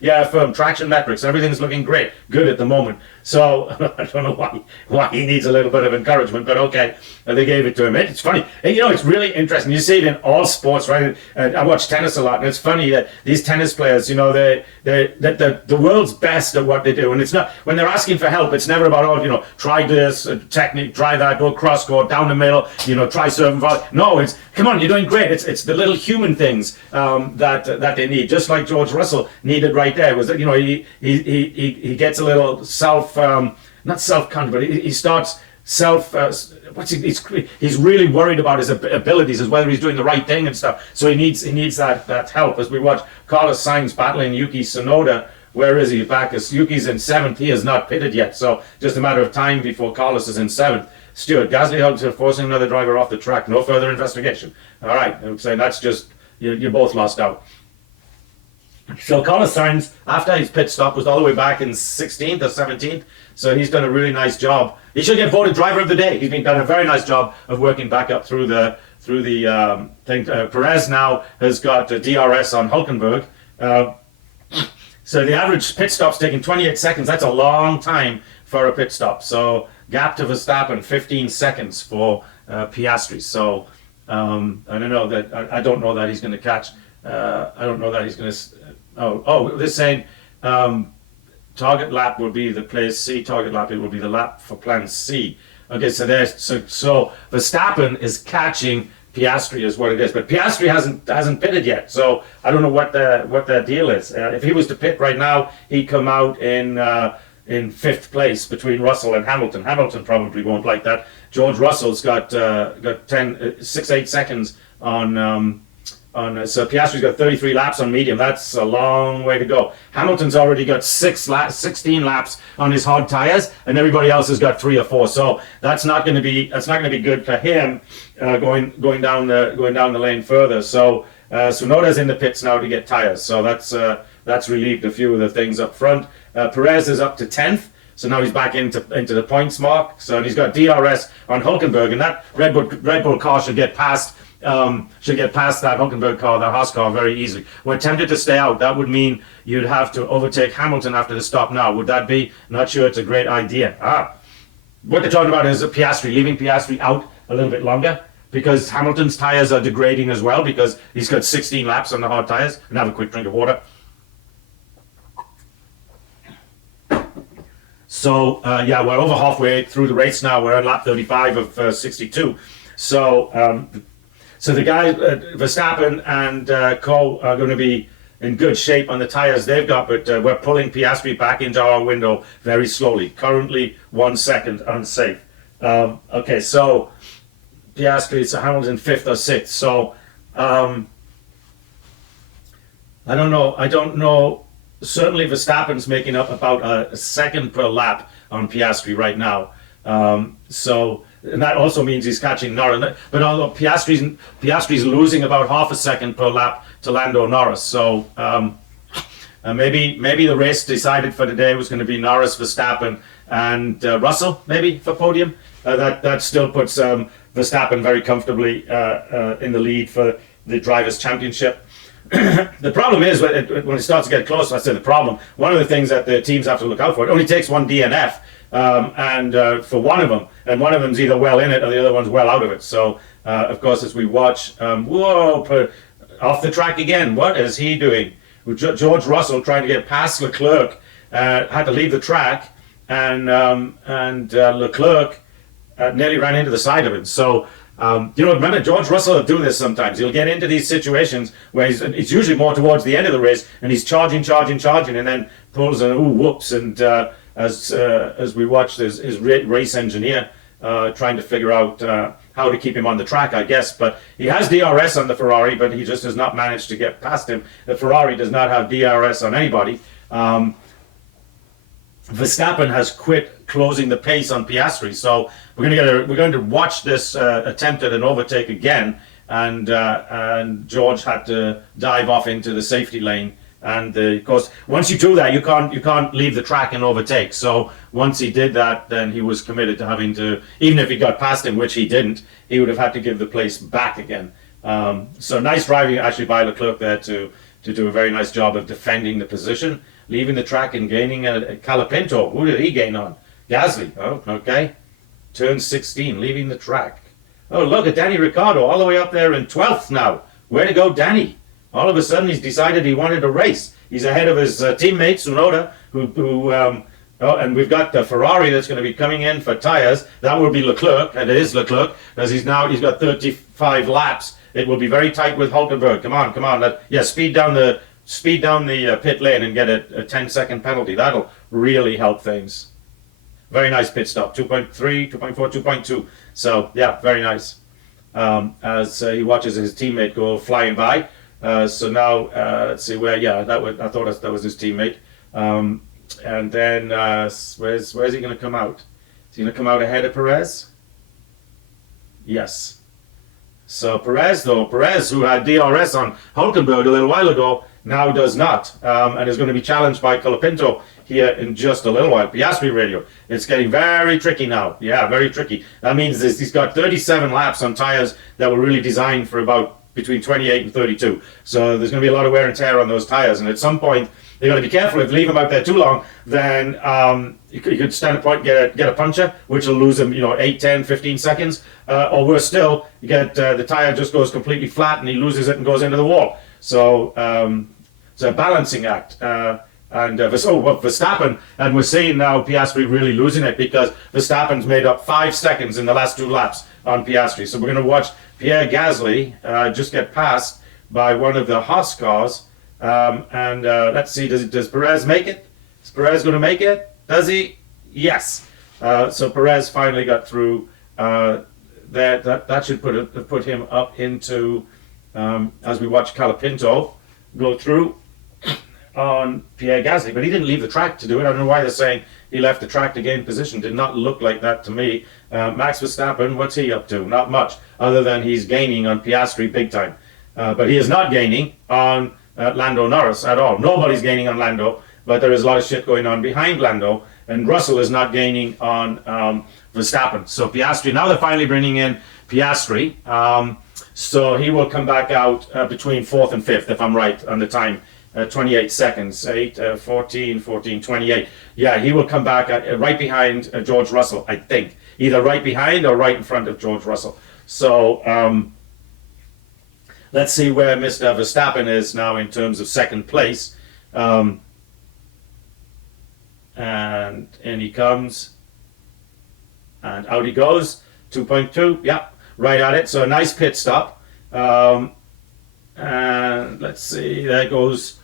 Yeah, firm traction metrics. Everything's looking great. Good at the moment. So I don't know why he needs a little bit of encouragement, but okay. They gave it to him. It's funny. It's really interesting. You see it in all sports, right? I watch tennis a lot, and it's funny that these tennis players, they're the world's best at what they do. And it's not, when they're asking for help, it's never about, try this technique, try that, go cross court, down the middle, try serve and volley. No, it's, come on, you're doing great. It's the little human things that they need. Just like George Russell needed right there. Was that, he gets a little not self-conscious, but he starts he's really worried about his abilities, as whether he's doing the right thing and stuff. So he needs that help. As we watch Carlos Sainz battling Yuki Tsunoda. Where is he? Back as Yuki's in 7th. He has not pitted yet. So just a matter of time before Carlos is in 7th. Stuart, Gasly forcing another driver off the track. No further investigation. All right. I'm saying that's just, you both lost out. So Carlos Sainz, after his pit stop, was all the way back in 16th or 17th. So he's done a really nice job. He should get voted driver of the day. He's done a very nice job of working back up through the thing. Perez now has got DRS on Hulkenberg. So the average pit stop's taking 28 seconds. That's a long time for a pit stop. So gap to Verstappen, 15 seconds for Piastri. So I don't know that he's going to catch. I don't know that he's going to. They're saying target lap will be the place C. Target lap, it will be the lap for plan C. Okay, so Verstappen is catching Piastri is what it is, but Piastri hasn't pitted yet, so I don't know what the deal is. If he was to pit right now, he'd come out in 5th place between Russell and Hamilton. Hamilton probably won't like that. George Russell's got 6-8 seconds on so Piastri's got 33 laps on medium. That's a long way to go. Hamilton's already got 16 laps on his hard tires, and everybody else has got 3 or 4. So that's not going to be good for him going down the lane further. So Tsunoda's in the pits now to get tires. So that's relieved a few of the things up front. Perez is up to 10th. So now he's back into the points mark. So he's got DRS on Hulkenberg, and that Red Bull car should get past that Hulkenberg car, that Haas car, very easily. We're tempted to stay out. That would mean you'd have to overtake Hamilton after the stop now. Would that be? Not sure it's a great idea. what they're talking about is Piastri, leaving Piastri out a little bit longer because Hamilton's tyres are degrading as well because he's got 16 laps on the hard tyres. And have a quick drink of water. So, yeah, we're over halfway through the race now. We're on lap 35 of 62. So, so the guys, Verstappen and Cole are going to be in good shape on the tyres they've got, but we're pulling Piastri back into our window very slowly. Currently 1 second unsafe. Okay, so Piastri, it's Hamilton 5th or 6th. So, I don't know. Certainly Verstappen's making up about a second per lap on Piastri right now. So, and that also means he's catching Norris. But although Piastri's losing about half a second per lap to Lando Norris. So maybe the race decided for today was going to be Norris, Verstappen, and Russell maybe for podium. That still puts Verstappen very comfortably in the lead for the Drivers' Championship. The problem is when it starts to get close. I say the problem. One of the things that the teams have to look out for. It only takes one DNF, and for one of them, and one of them's either well in it or the other one's well out of it. So, of course, as we watch, off the track again. What is he doing? George Russell trying to get past Leclerc had to leave the track, and Leclerc nearly ran into the side of him. So. Remember, George Russell will do this sometimes. He'll get into these situations where it's usually more towards the end of the race, and he's charging, and then pulls and whoops. And as we watch his race engineer trying to figure out how to keep him on the track, I guess. But he has DRS on the Ferrari, but he just has not managed to get past him. The Ferrari does not have DRS on anybody. Verstappen has quit closing the pace on Piastri, so we're going to watch this attempt at an overtake again, and George had to dive off into the safety lane, and of course once you do that you can't leave the track and overtake. So once he did that, then he was committed to having to, even if he got past him, which he didn't, he would have had to give the place back again. So nice driving actually by Leclerc there to do a very nice job of defending the position, leaving the track and gaining a Calapinto. Who did he gain on? Gasly. Oh, okay. Turn 16, leaving the track. Oh, look at Danny Ricciardo all the way up there in 12th now. Where to go, Danny? All of a sudden, he's decided he wanted to race. He's ahead of his teammate, Tsunoda, and we've got the Ferrari that's going to be coming in for tyres. That will be Leclerc, and it is Leclerc, because he's got 35 laps. It will be very tight with Hulkenberg. Come on. Speed down the pit lane and get a 10-second penalty. That'll really help things. Very nice pit stop. 2.3, 2.4, 2.2. So, yeah, very nice. As he watches his teammate go flying by. So now, let's see where, I thought that was his teammate. And then, where's he going to come out? Is he going to come out ahead of Perez? Yes. So Perez, who had DRS on Hulkenberg a little while ago, now does not, and is going to be challenged by Colapinto here in just a little while. Piastri radio. It's getting very tricky now. Yeah, very tricky. That means he's got 37 laps on tyres that were really designed for about between 28 and 32. So there's going to be a lot of wear and tear on those tyres, and at some point they're going to be careful. If you leave them out there too long, then you could stand a point, get a puncture, which will lose them, 8, 10, 15 seconds. Or worse still, you get the tyre just goes completely flat and he loses it and goes into the wall. So it's a balancing act. Verstappen, and we're seeing now Piastri really losing it because Verstappen's made up 5 seconds in the last 2 laps on Piastri. So we're going to watch Pierre Gasly just get passed by one of the Haas cars. Let's see, does Perez make it? Is Perez going to make it? Does he? Yes. So Perez finally got through. That should put him up into, as we watch Colapinto go through on Pierre Gasly, but he didn't leave the track to do it. I don't know why they're saying he left the track to gain position. Did not look like that to me. Max Verstappen, what's he up to? Not much, other than he's gaining on Piastri big time. But he is not gaining on Lando Norris at all. Nobody's gaining on Lando, but there is a lot of shit going on behind Lando, and Russell is not gaining on Verstappen. So Piastri, now they're finally bringing in Piastri. So he will come back out between 4th and 5th, if I'm right on the time 28 seconds, 14, 28. Yeah, he will come back right behind George Russell, I think. Either right behind or right in front of George Russell. So let's see where Mr. Verstappen is now in terms of second place. And in he comes. And out he goes. 2.2. Yeah, right at it. So a nice pit stop. And let's see, there goes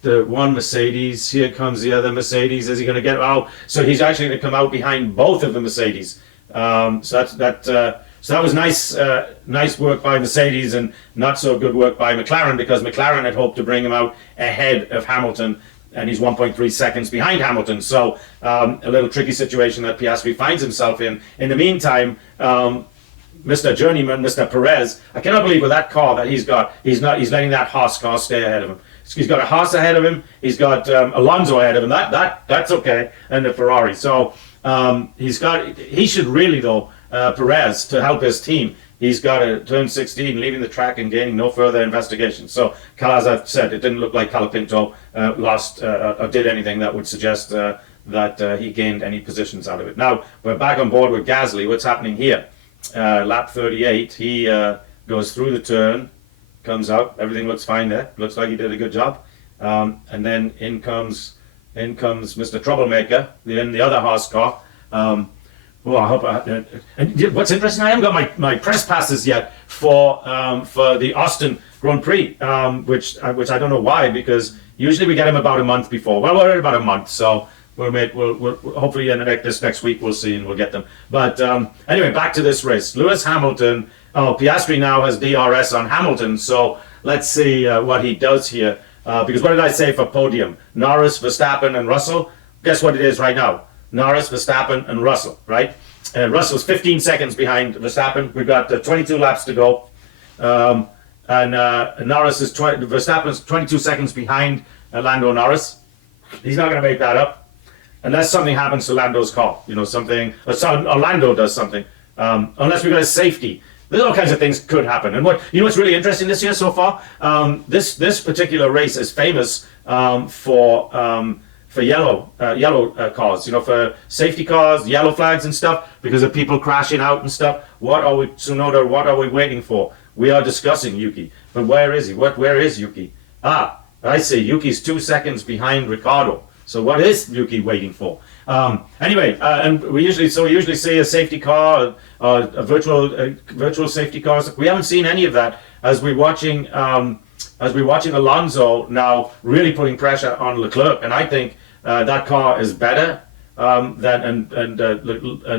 the one Mercedes. Here comes the other Mercedes. Is he going to get out? So he's actually going to come out behind both of the Mercedes. So that was nice work by Mercedes, and not so good work by McLaren, because McLaren had hoped to bring him out ahead of Hamilton, and he's 1.3 seconds behind Hamilton. So a little tricky situation that Piastri finds himself in. In the meantime, Mr. Journeyman, Mr. Perez, I cannot believe with that car that he's letting that Haas car stay ahead of him. He's got a Haas ahead of him. He's got Alonso ahead of him. That's okay, and the Ferrari. So he should really though, Perez, to help his team. He's got to turn 16, leaving the track and gaining no further investigation. So, as I've said, it didn't look like Colapinto lost or did anything that would suggest that he gained any positions out of it. Now we're back on board with Gasly. What's happening here? Lap 38, he goes through the turn, comes out, everything looks fine there, looks like he did a good job, and then in comes Mr. Troublemaker in the other Haas car. Well, I hope and what's interesting, I haven't got my press passes yet for the Austin Grand Prix, which I don't know why, because usually we get them about a month before. Well, we're at about a month, so we'll hopefully in this next week we'll see and we'll get them. But anyway, back to this race. Lewis Hamilton. Oh, Piastri now has DRS on Hamilton. So let's see what he does here. Because what did I say for podium? Norris, Verstappen, and Russell. Guess what it is right now? Norris, Verstappen, and Russell. Right? Russell's 15 seconds behind Verstappen. We've got 22 laps to go. And Norris is Verstappen's 22 seconds behind Lando Norris. He's not going to make that up. Unless something happens to Lando's car, something, or Lando does something, unless we got a safety. There's all kinds of things could happen. And what's really interesting this year so far? This particular race is famous for yellow cars, for safety cars, yellow flags and stuff, because of people crashing out and stuff. Tsunoda, what are we waiting for? We are discussing Yuki, but where is he? Where is Yuki? I see. Yuki's 2 seconds behind Ricciardo. So what is Yuki waiting for? Anyway, and we usually see a safety car, a virtual safety cars. We haven't seen any of that as we're watching Alonso now really putting pressure on Leclerc, and I think that car is better and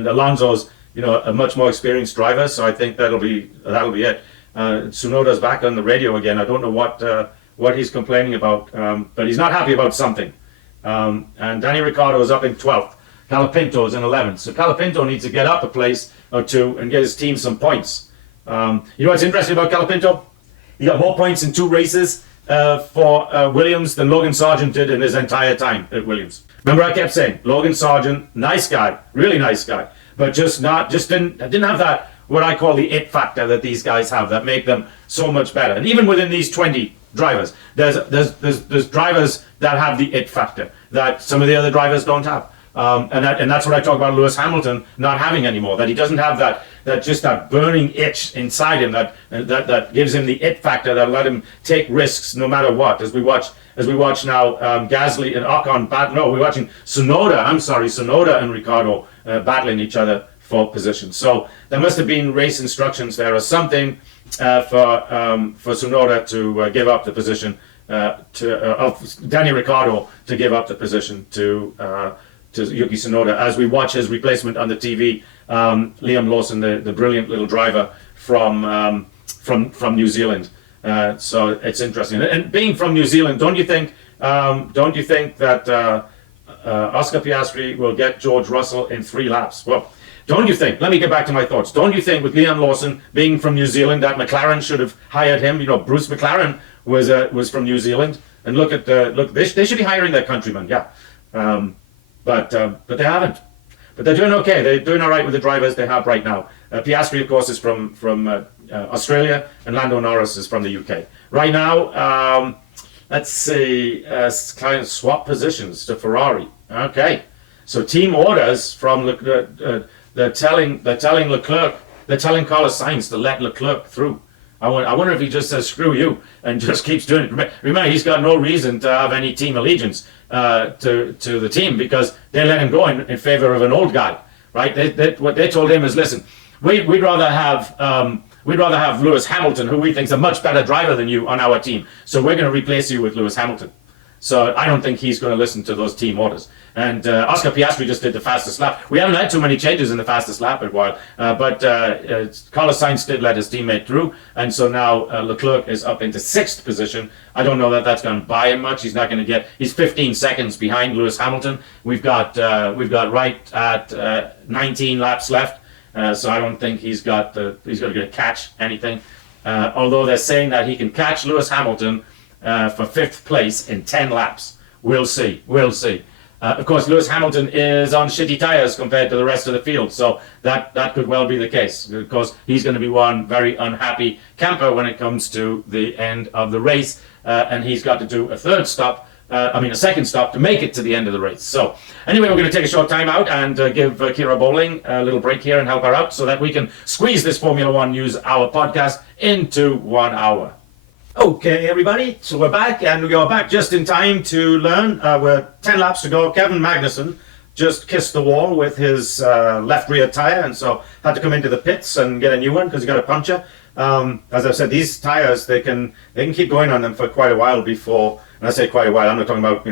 Alonso's a much more experienced driver. So I think that'll be it. Tsunoda's back on the radio again. I don't know what he's complaining about, but he's not happy about something. And Danny Ricciardo is up in 12th. Colapinto is in 11th. So Colapinto needs to get up a place or two and get his team some points. What's interesting about Colapinto? He got more points in 2 races for Williams than Logan Sargent did in his entire time at Williams. Remember, I kept saying Logan Sargent, nice guy, really nice guy, but didn't have that what I call the it factor that these guys have that make them so much better. And even within these 20 drivers, there's drivers that have the it factor that some of the other drivers don't have, and that's what I talk about Lewis Hamilton not having anymore. That he doesn't have that burning itch inside him that gives him the it factor that let him take risks no matter what. As we watch now, Gasly and Ocon we're watching Tsunoda and Ricciardo battling each other for position. So there must have been race instructions there or something for Tsunoda to give up the position of Danny Ricciardo to give up the position to Yuki Tsunoda. As we watch his replacement on the TV, Liam Lawson, the brilliant little driver from New Zealand. So it's interesting. And being from New Zealand, don't you think that Oscar Piastri will get George Russell in 3 laps? Well, don't you think? Let me get back to my thoughts. Don't you think, with Liam Lawson being from New Zealand, that McLaren should have hired him? Bruce McLaren was from New Zealand, and look. They should be hiring their countrymen, yeah. But they haven't. But they're doing okay. They're doing all right with the drivers they have right now. Piastri, of course, is from Australia, and Lando Norris is from the UK. Right now, let's see, client swap positions to Ferrari. Okay, so team orders from they're telling Leclerc, they're telling Carlos Sainz to let Leclerc through. I wonder if he just says screw you and just keeps doing it. Remember, he's got no reason to have any team allegiance to the team, because they let him go in favor of an old guy, right? What they told him is, listen, we'd rather have Lewis Hamilton, who we think is a much better driver than you, on our team. So we're going to replace you with Lewis Hamilton. So I don't think he's going to listen to those team orders. And Oscar Piastri just did the fastest lap. We haven't had too many changes in the fastest lap in a while, but Carlos Sainz did let his teammate through, and so now Leclerc is up into 6th position. I don't know that that's going to buy him much. He's not going to get. He's 15 seconds behind Lewis Hamilton. We've got right at 19 laps left, so I don't think he's going to catch anything. Although they're saying that he can catch Lewis Hamilton for 5th place in 10 laps. We'll see. Of course, Lewis Hamilton is on shitty tires compared to the rest of the field, so that could well be the case. Because he's going to be one very unhappy camper when it comes to the end of the race, and he's got to do a second stop to make it to the end of the race. So anyway, we're going to take a short time out and give Kira Bowling a little break here and help her out so that we can squeeze this Formula One News Hour podcast into 1 hour. Okay, everybody, so we're back, and we are back just in time to learn. We're 10 laps to go. Kevin Magnussen just kissed the wall with his left rear tire, and so had to come into the pits and get a new one because he got a puncture. As I've said, these tires, they can keep going on them for quite a while before, and I say quite a while, I'm not talking about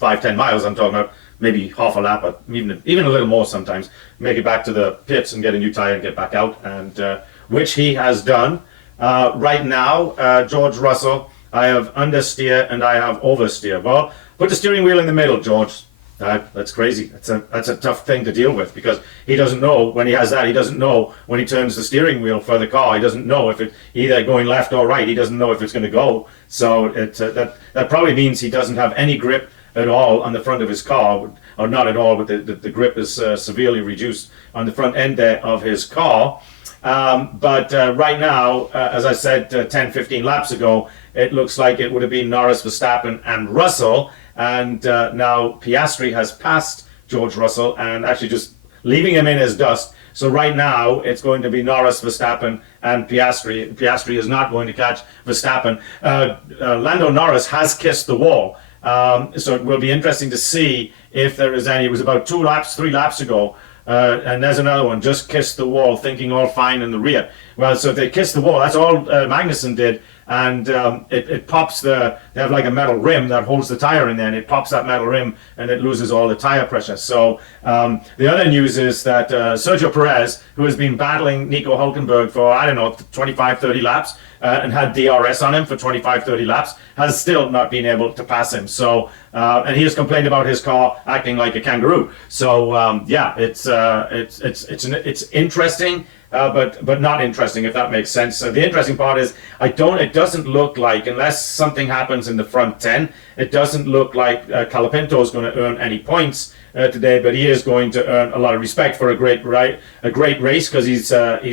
5-10 miles. I'm talking about maybe half a lap, or even a little more sometimes. Make it back to the pits and get a new tire and get back out, and which he has done. Right now, George Russell, I have understeer and I have oversteer. Well, put the steering wheel in the middle, George. That's crazy. That's a tough thing to deal with, because he doesn't know when he has that. He doesn't know when he turns the steering wheel for the car. He doesn't know if it's either going left or right. He doesn't know if it's going to go. So that probably means he doesn't have any grip at all on the front of his car, or not at all, but the grip is severely reduced on the front end there of his car. But right now, as I said 10-15 laps ago, it looks like it would have been Norris, Verstappen and Russell, and now Piastri has passed George Russell and actually just leaving him in his dust. So right now it's going to be Norris, Verstappen and Piastri. Piastri is not going to catch Verstappen. Lando Norris has kissed the wall, so it will be interesting to see if there is any. It was about 3 laps ago. And there's another one, just kissed the wall, thinking all fine in the rear. Well, so if they kiss the wall, that's all Magnussen did, and it pops they have like a metal rim that holds the tire in there, and it pops that metal rim, and it loses all the tire pressure. So the other news is that Sergio Perez, who has been battling Nico Hülkenberg for, 25-30 laps, and had DRS on him for 25-30 laps, has still not been able to pass him. So, and he has complained about his car acting like a kangaroo. So, it's interesting, but not interesting, if that makes sense. So the interesting part is, it doesn't look like, unless something happens in the front 10, it doesn't look like Colapinto is going to earn any points today, but he is going to earn a lot of respect for a great race, because he's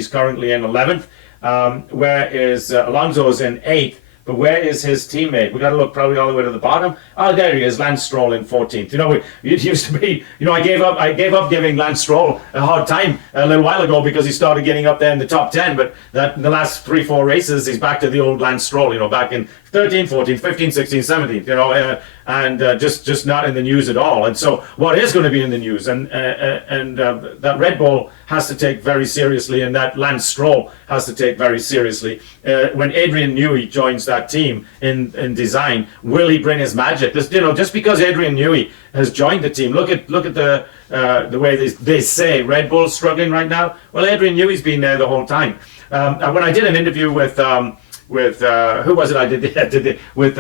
currently in 11th. Whereas Alonso's in 8th, but where is his teammate? We got to look probably all the way to the bottom. Oh, there he is, Lance Stroll in 14th. It used to be, I gave up giving Lance Stroll a hard time a little while ago because he started getting up there in the top 10, but the last 3-4 races, he's back to the old Lance Stroll, back in 13, 14, 15, 16, 17, and just not in the news at all. And so what is going to be in the news, and that Red Bull has to take very seriously, and that Lance Stroll has to take very seriously. When Adrian Newey joins that team in design, will he bring his magic? Just because Adrian Newey has joined the team, look at the way they say Red Bull's struggling right now. Well, Adrian Newey's been there the whole time. When I did an interview with who was it? I did with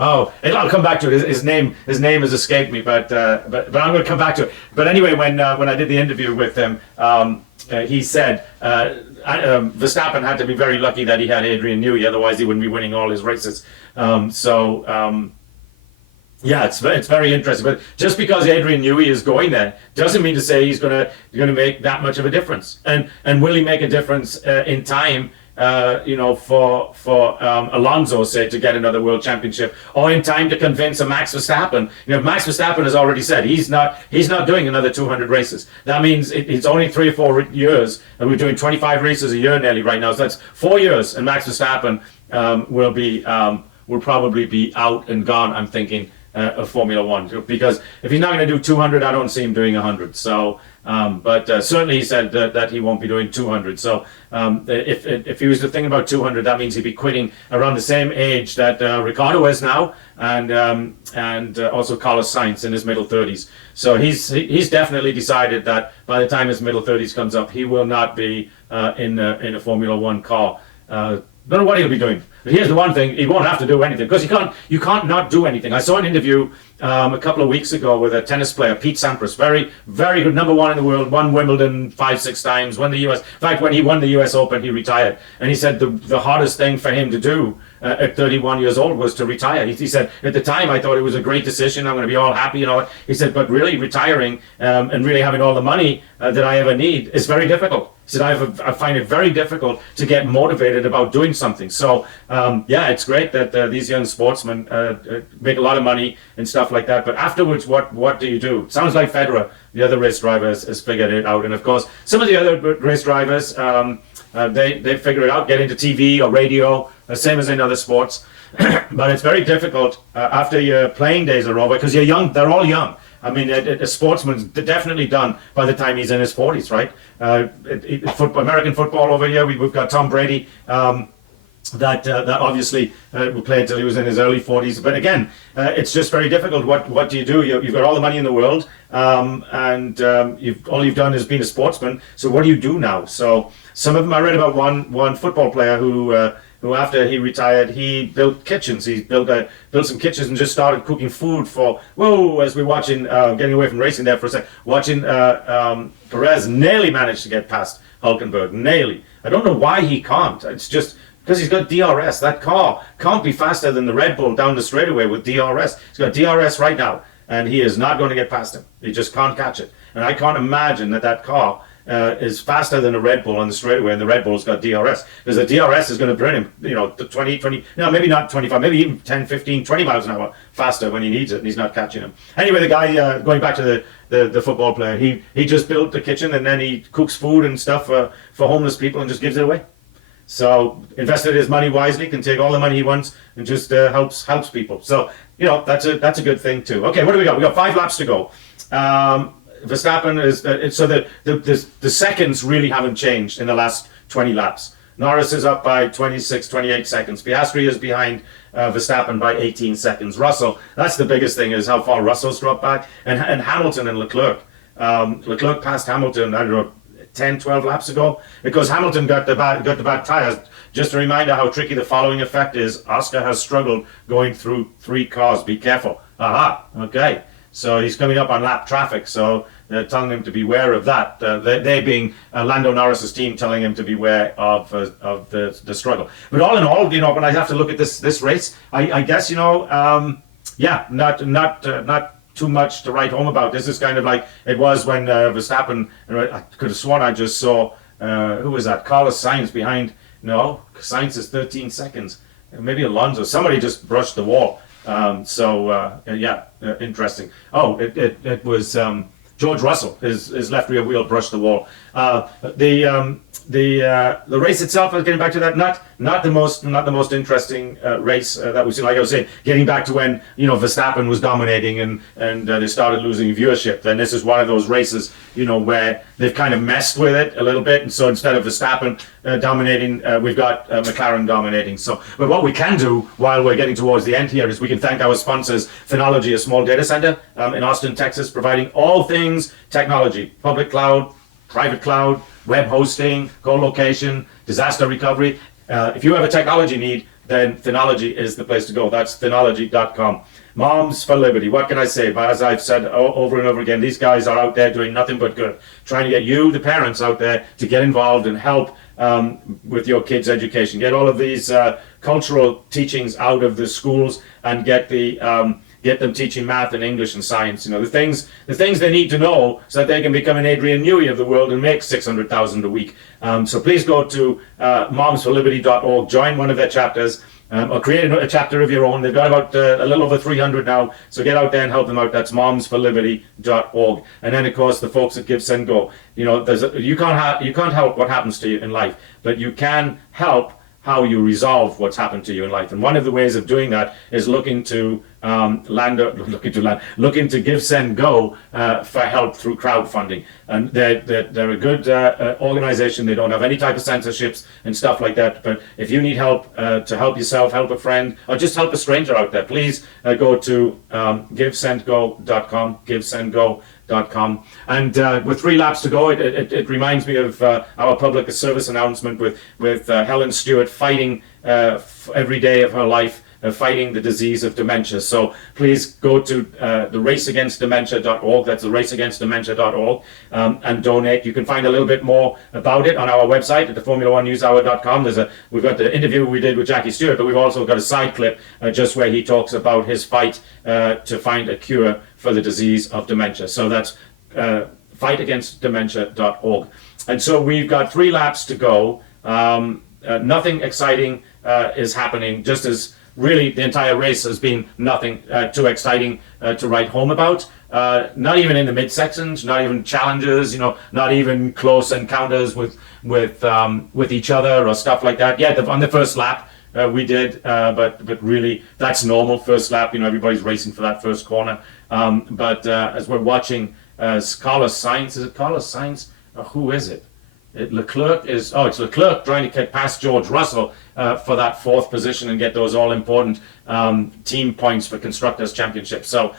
I'll come back to it. His name has escaped me, but I'm going to come back to it. But anyway, when I did the interview with him, he said Verstappen had to be very lucky that he had Adrian Newey, otherwise he wouldn't be winning all his races. Yeah, it's very interesting. But just because Adrian Newey is going there doesn't mean to say he's going to make that much of a difference. And will he make a difference in time? for Alonso, say, to get another world championship, or in time to convince a Max Verstappen. Max Verstappen has already said he's not doing another 200 races. That means it's only 3 or 4 years, and we're doing 25 races a year nearly right now. So that's 4 years, and Max Verstappen will probably be out and gone, I'm thinking, of Formula One, because if he's not going to do 200, I don't see him doing 100. So, but certainly he said that he won't be doing 200. So, if he was to think about 200, that means he'd be quitting around the same age that Ricciardo is now, and also Carlos Sainz in his middle 30s. So he's definitely decided that by the time his middle 30s comes up, he will not be in a Formula One car. Don't know what he'll be doing. But here's the one thing: he won't have to do anything, because you can't not do anything. I saw an interview a couple of weeks ago with a tennis player, Pete Sampras, very, very good, #1 in the world, won Wimbledon 5-6 times, won the US. In fact, when he won the US Open, he retired. And he said the hardest thing for him to do at 31 years old was to retire. He said, at the time, I thought it was a great decision. I'm going to be all happy and all that. He said, but really retiring and really having all the money that I ever need is very difficult. He said, I find it very difficult to get motivated about doing something. So, yeah, it's great that these young sportsmen make a lot of money and stuff like that. But afterwards, what do you do? Sounds like Federer, the other race driver, has figured it out. And of course, some of the other race drivers, they figure it out, get into TV or radio, same as in other sports. But it's very difficult after your playing days are over, because you're young. They're all young. I mean, a sportsman's definitely done by the time he's in his 40s, right? American football over here, we've got Tom Brady, that obviously will play until he was in his early 40s. But again, it's just very difficult. What do you do? You've got all the money in the world, and all you've done is been a sportsman. So what do you do now? So some of them, I read about one football player who after he retired, he built kitchens. He built some kitchens and just started cooking food for, as we're watching, getting away from racing there for a sec, watching Perez nearly managed to get past Hulkenberg, nearly. I don't know why he can't. It's just because he's got DRS. That car can't be faster than the Red Bull down the straightaway with DRS. He's got DRS right now, and he is not going to get past him. He just can't catch it. And I can't imagine that car is faster than a Red Bull on the straightaway, and the Red Bull's got DRS, because the DRS is going to bring him, the 20, no, maybe not 25, maybe even 10, 15, 20 miles an hour faster when he needs it, and he's not catching him. Anyway, the guy, going back to the football player, he just built the kitchen, and then he cooks food and stuff for homeless people and just gives it away. So invested his money wisely, can take all the money he wants and just helps people. So, that's a good thing too. Okay, what do we got? We got 5 laps to go. Verstappen is so the seconds really haven't changed in the last 20 laps. Norris is up by 26, 28 seconds. Piastri is behind Verstappen by 18 seconds. Russell, that's the biggest thing, is how far Russell's dropped back, and Hamilton and Leclerc. Leclerc passed Hamilton, I don't know, 10, 12 laps ago, because Hamilton got the bad tires. Just a reminder how tricky the following effect is. Oscar has struggled going through 3 cars. Be careful. Aha, okay. So he's coming up on lap traffic, so they're telling him to beware of that. They being Lando Norris's team, telling him to beware of the struggle. But all in all, when I have to look at this race, I guess not too much to write home about. This is kind of like it was when Verstappen. I could have sworn I just saw who was that? Carlos Sainz behind. No, Sainz is 13 seconds. Maybe Alonso. Somebody just brushed the wall. Interesting. Oh, it was George Russell. His left rear wheel brushed the wall. The race itself, getting back to that, not the most interesting race that we've seen. Like I was saying, getting back to when Verstappen was dominating and they started losing viewership. Then this is one of those races where they've kind of messed with it a little bit, and so instead of Verstappen dominating, we've got McLaren dominating. So, but what we can do while we're getting towards the end here is we can thank our sponsors, Phenology, a small data center in Austin, Texas, providing all things technology, public cloud, private cloud, web hosting, co-location, disaster recovery. If you have a technology need, then Phenology is the place to go. That's phenology.com. Moms for Liberty. What can I say? But as I've said over and over again, these guys are out there doing nothing but good, trying to get you, the parents out there, to get involved and help with your kids' education. Get all of these cultural teachings out of the schools and get the get them teaching math and English and science. You know, the things they need to know so that they can become an Adrian Newey of the world and make 600,000 a week. So please go to momsforliberty.org, join one of their chapters, or create a chapter of your own. They've got about a little over 300 now, so get out there and help them out. That's momsforliberty.org. And then, of course, the folks at Give, Send, Go. You know, you can't help what happens to you in life, but you can help how you resolve what's happened to you in life. And one of the ways of doing that is looking to Give, Send, Go for help through crowdfunding. And they're a good organization. They don't have any type of censorships and stuff like that. But if you need help to help yourself, help a friend, or just help a stranger out there, please go to givesendgo.com, givesendgo.com. And with 3 laps to go, it reminds me of our public service announcement with Helen Stewart fighting every day of her life, fighting the disease of dementia. So please go to the raceagainstdementia.org. That's the raceagainstdementia.org, and donate. You can find a little bit more about it on our website at the Formula1newshour.com. We've got the interview we did with Jackie Stewart, but we've also got a side clip just where he talks about his fight to find a cure for the disease of dementia. So that's fightagainstdementia.org. And so we've got 3 laps to go. Nothing exciting is happening, just as really the entire race has been nothing too exciting to write home about. Not even in the mid-sections, not even challenges, you know, not even close encounters with each other or stuff like that. Yeah, on the first lap we did, but really that's normal. First lap, you know, everybody's racing for that first corner. But as we're watching Carlos Sainz, is it Carlos Sainz? Who is it? It's Leclerc trying to get past George Russell for that 4th position and get those all-important team points for Constructors' Championship. So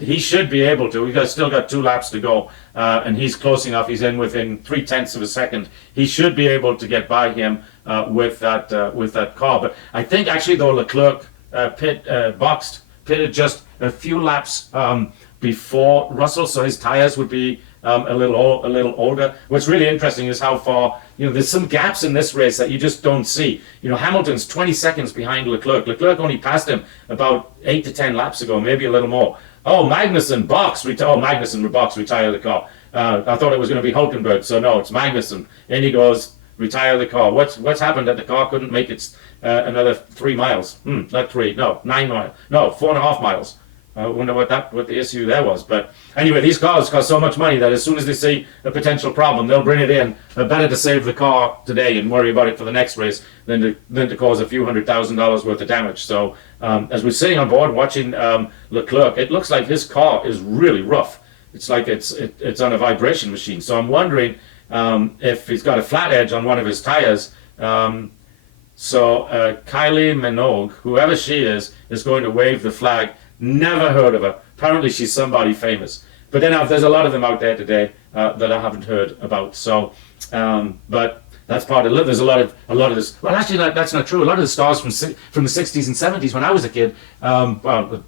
he should be able to. We've still got 2 laps to go, and he's close enough. He's in within 0.3 of a second. He should be able to get by him with that car. But I think actually though Leclerc pitted just a few laps before Russell, so his tires would be a little older. What's really interesting is how far, you know, there's some gaps in this race that you just don't see. You know, Hamilton's 20 seconds behind Leclerc. Leclerc only passed him about 8 to 10 laps ago, maybe a little more. Oh, Magnussen retire the car. I thought it was going to be Hulkenberg, so no, it's Magnussen. In he goes, retire the car. What's happened that the car couldn't make its another 3 miles? 9 miles. No, 4.5 miles. I wonder what the issue there was. But anyway, these cars cost so much money that as soon as they see a potential problem, they'll bring it in. Better to save the car today and worry about it for the next race than to cause a few $100,000 worth of damage. So as we're sitting on board watching Leclerc, it looks like his car is really rough. It's like it's on a vibration machine. So I'm wondering if he's got a flat edge on one of his tires. So Kylie Minogue, whoever she is going to wave the flag. Never heard of her. Apparently she's somebody famous. But then there's a lot of them out there today that I haven't heard about. So, but that's part of it. There's a lot of this. Well, actually, that's not true. A lot of the stars from the 60s and 70s when I was a kid, well,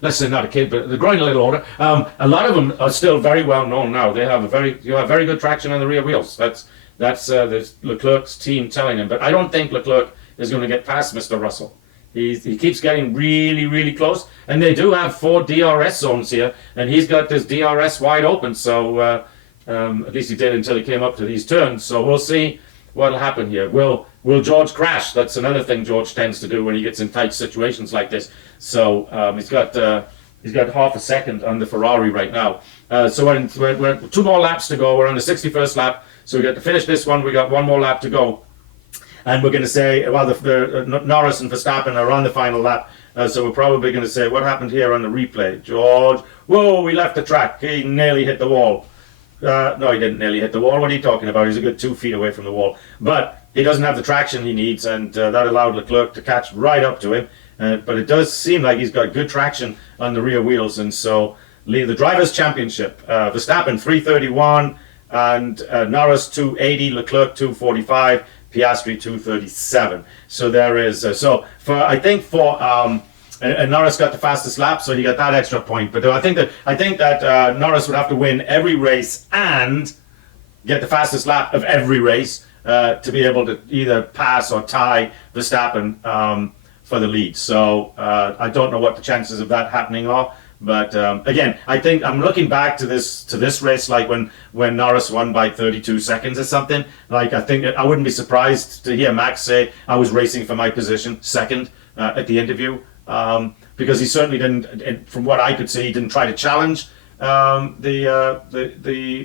let's say not a kid, but they're growing a little older. A lot of them are still very well known now. You have very good traction on the rear wheels. That's Leclerc's team telling him. But I don't think Leclerc is going to get past Mr. Russell. He keeps getting really, really close. And they do have 4 DRS zones here. And he's got this DRS wide open. So at least he did until he came up to these turns. So we'll see what'll happen here. Will George crash? That's another thing George tends to do when he gets in tight situations like this. So he's got half a second on the Ferrari right now. So we're 2 more laps to go. We're on the 61st lap. So we got to finish this one. We got 1 more lap to go. And we're going to say, well, Norris and Verstappen are on the final lap. So we're probably going to say, what happened here on the replay? George, whoa, he left the track. He nearly hit the wall. No, he didn't nearly hit the wall. What are you talking about? He's a good 2 feet away from the wall. But he doesn't have the traction he needs, and that allowed Leclerc to catch right up to him. But it does seem like he's got good traction on the rear wheels. And so the Drivers' Championship, Verstappen 331, and Norris 280, Leclerc 245. Piastri 237. So there is and Norris got the fastest lap, so he got that extra point. But I think that Norris would have to win every race and get the fastest lap of every race to be able to either pass or tie Verstappen for the lead. So I don't know what the chances of that happening are. But again, I think I'm looking back to this race, like when Norris won by 32 seconds or something. Like, I think I wouldn't be surprised to hear Max say I was racing for my position second at the interview, because he certainly didn't. From what I could see, he didn't try to challenge the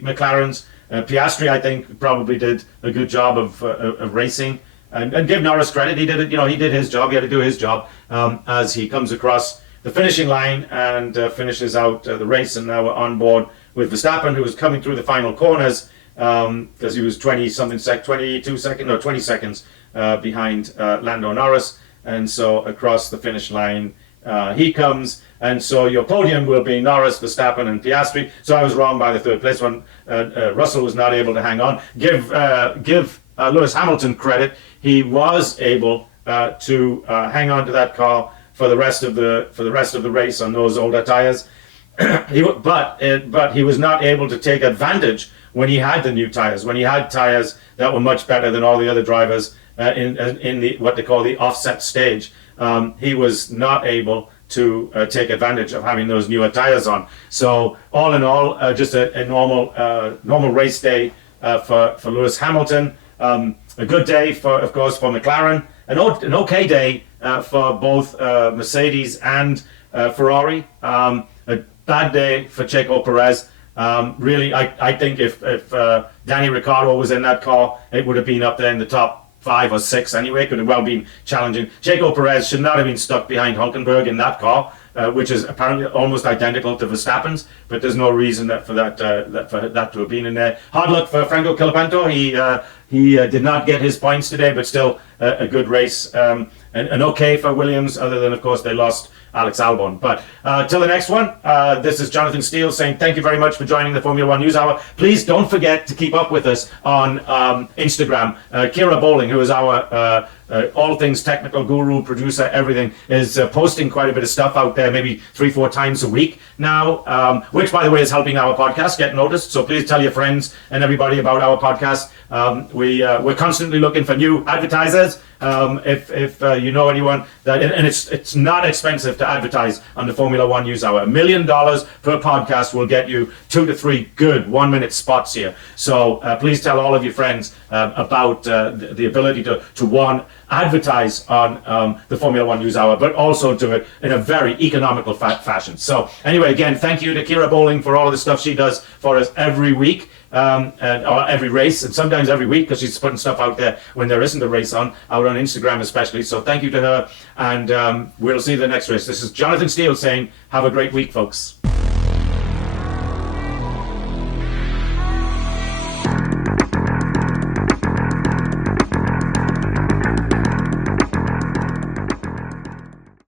McLarens. Piastri, I think, probably did a good job of racing, and give Norris credit. He did it. He did his job. He had to do his job as he comes across the finishing line and finishes out the race. And now we're on board with Verstappen, who was coming through the final corners because he was 20 seconds behind Lando Norris. And so across the finish line he comes. And so your podium will be Norris, Verstappen, and Piastri. So I was wrong by the third place when Russell was not able to hang on. Give Lewis Hamilton credit. He was able to hang on to that car for the rest of the race on those older tires. But he was not able to take advantage when he had the new tires. When he had tires that were much better than all the other drivers in the what they call the offset stage, he was not able to take advantage of having those newer tires on. So all in all, just a normal race day for Lewis Hamilton. A good day for McLaren. An okay day for both Mercedes and Ferrari. A bad day for Checo Perez. Really, I think if Danny Ricciardo was in that car, it would have been up there in the top 5 or 6 anyway. Could have well been challenging. Checo Perez should not have been stuck behind Hülkenberg in that car, which is apparently almost identical to Verstappen's. But there's no reason for that to have been in there. Hard luck for Franco Colapinto. He did not get his points today, but still a good race. And okay for Williams, other than, of course, they lost Alex Albon. But till the next one, this is Jonathan Steele saying thank you very much for joining the Formula One News Hour. Please don't forget to keep up with us on Instagram. Kira Bowling, who is our all things technical guru, producer, everything, is posting quite a bit of stuff out there, maybe 3-4 times a week now, which, by the way, is helping our podcast get noticed. So please tell your friends and everybody about our podcast. We're constantly looking for new advertisers. If you know anyone that, and it's not expensive to advertise on the Formula One News Hour. $1 million per podcast will get you 2 to 3 good 1-minute spots here. So please tell all of your friends about the ability to advertise on the Formula One News Hour, but also do it in a very economical fashion. So anyway, again, thank you to Kira Bowling for all of the stuff she does for us every week. Or every race, and sometimes every week, because she's putting stuff out there when there isn't a race out on Instagram especially. So thank you to her, and we'll see you the next race. This is Jonathan Steele saying have a great week, folks.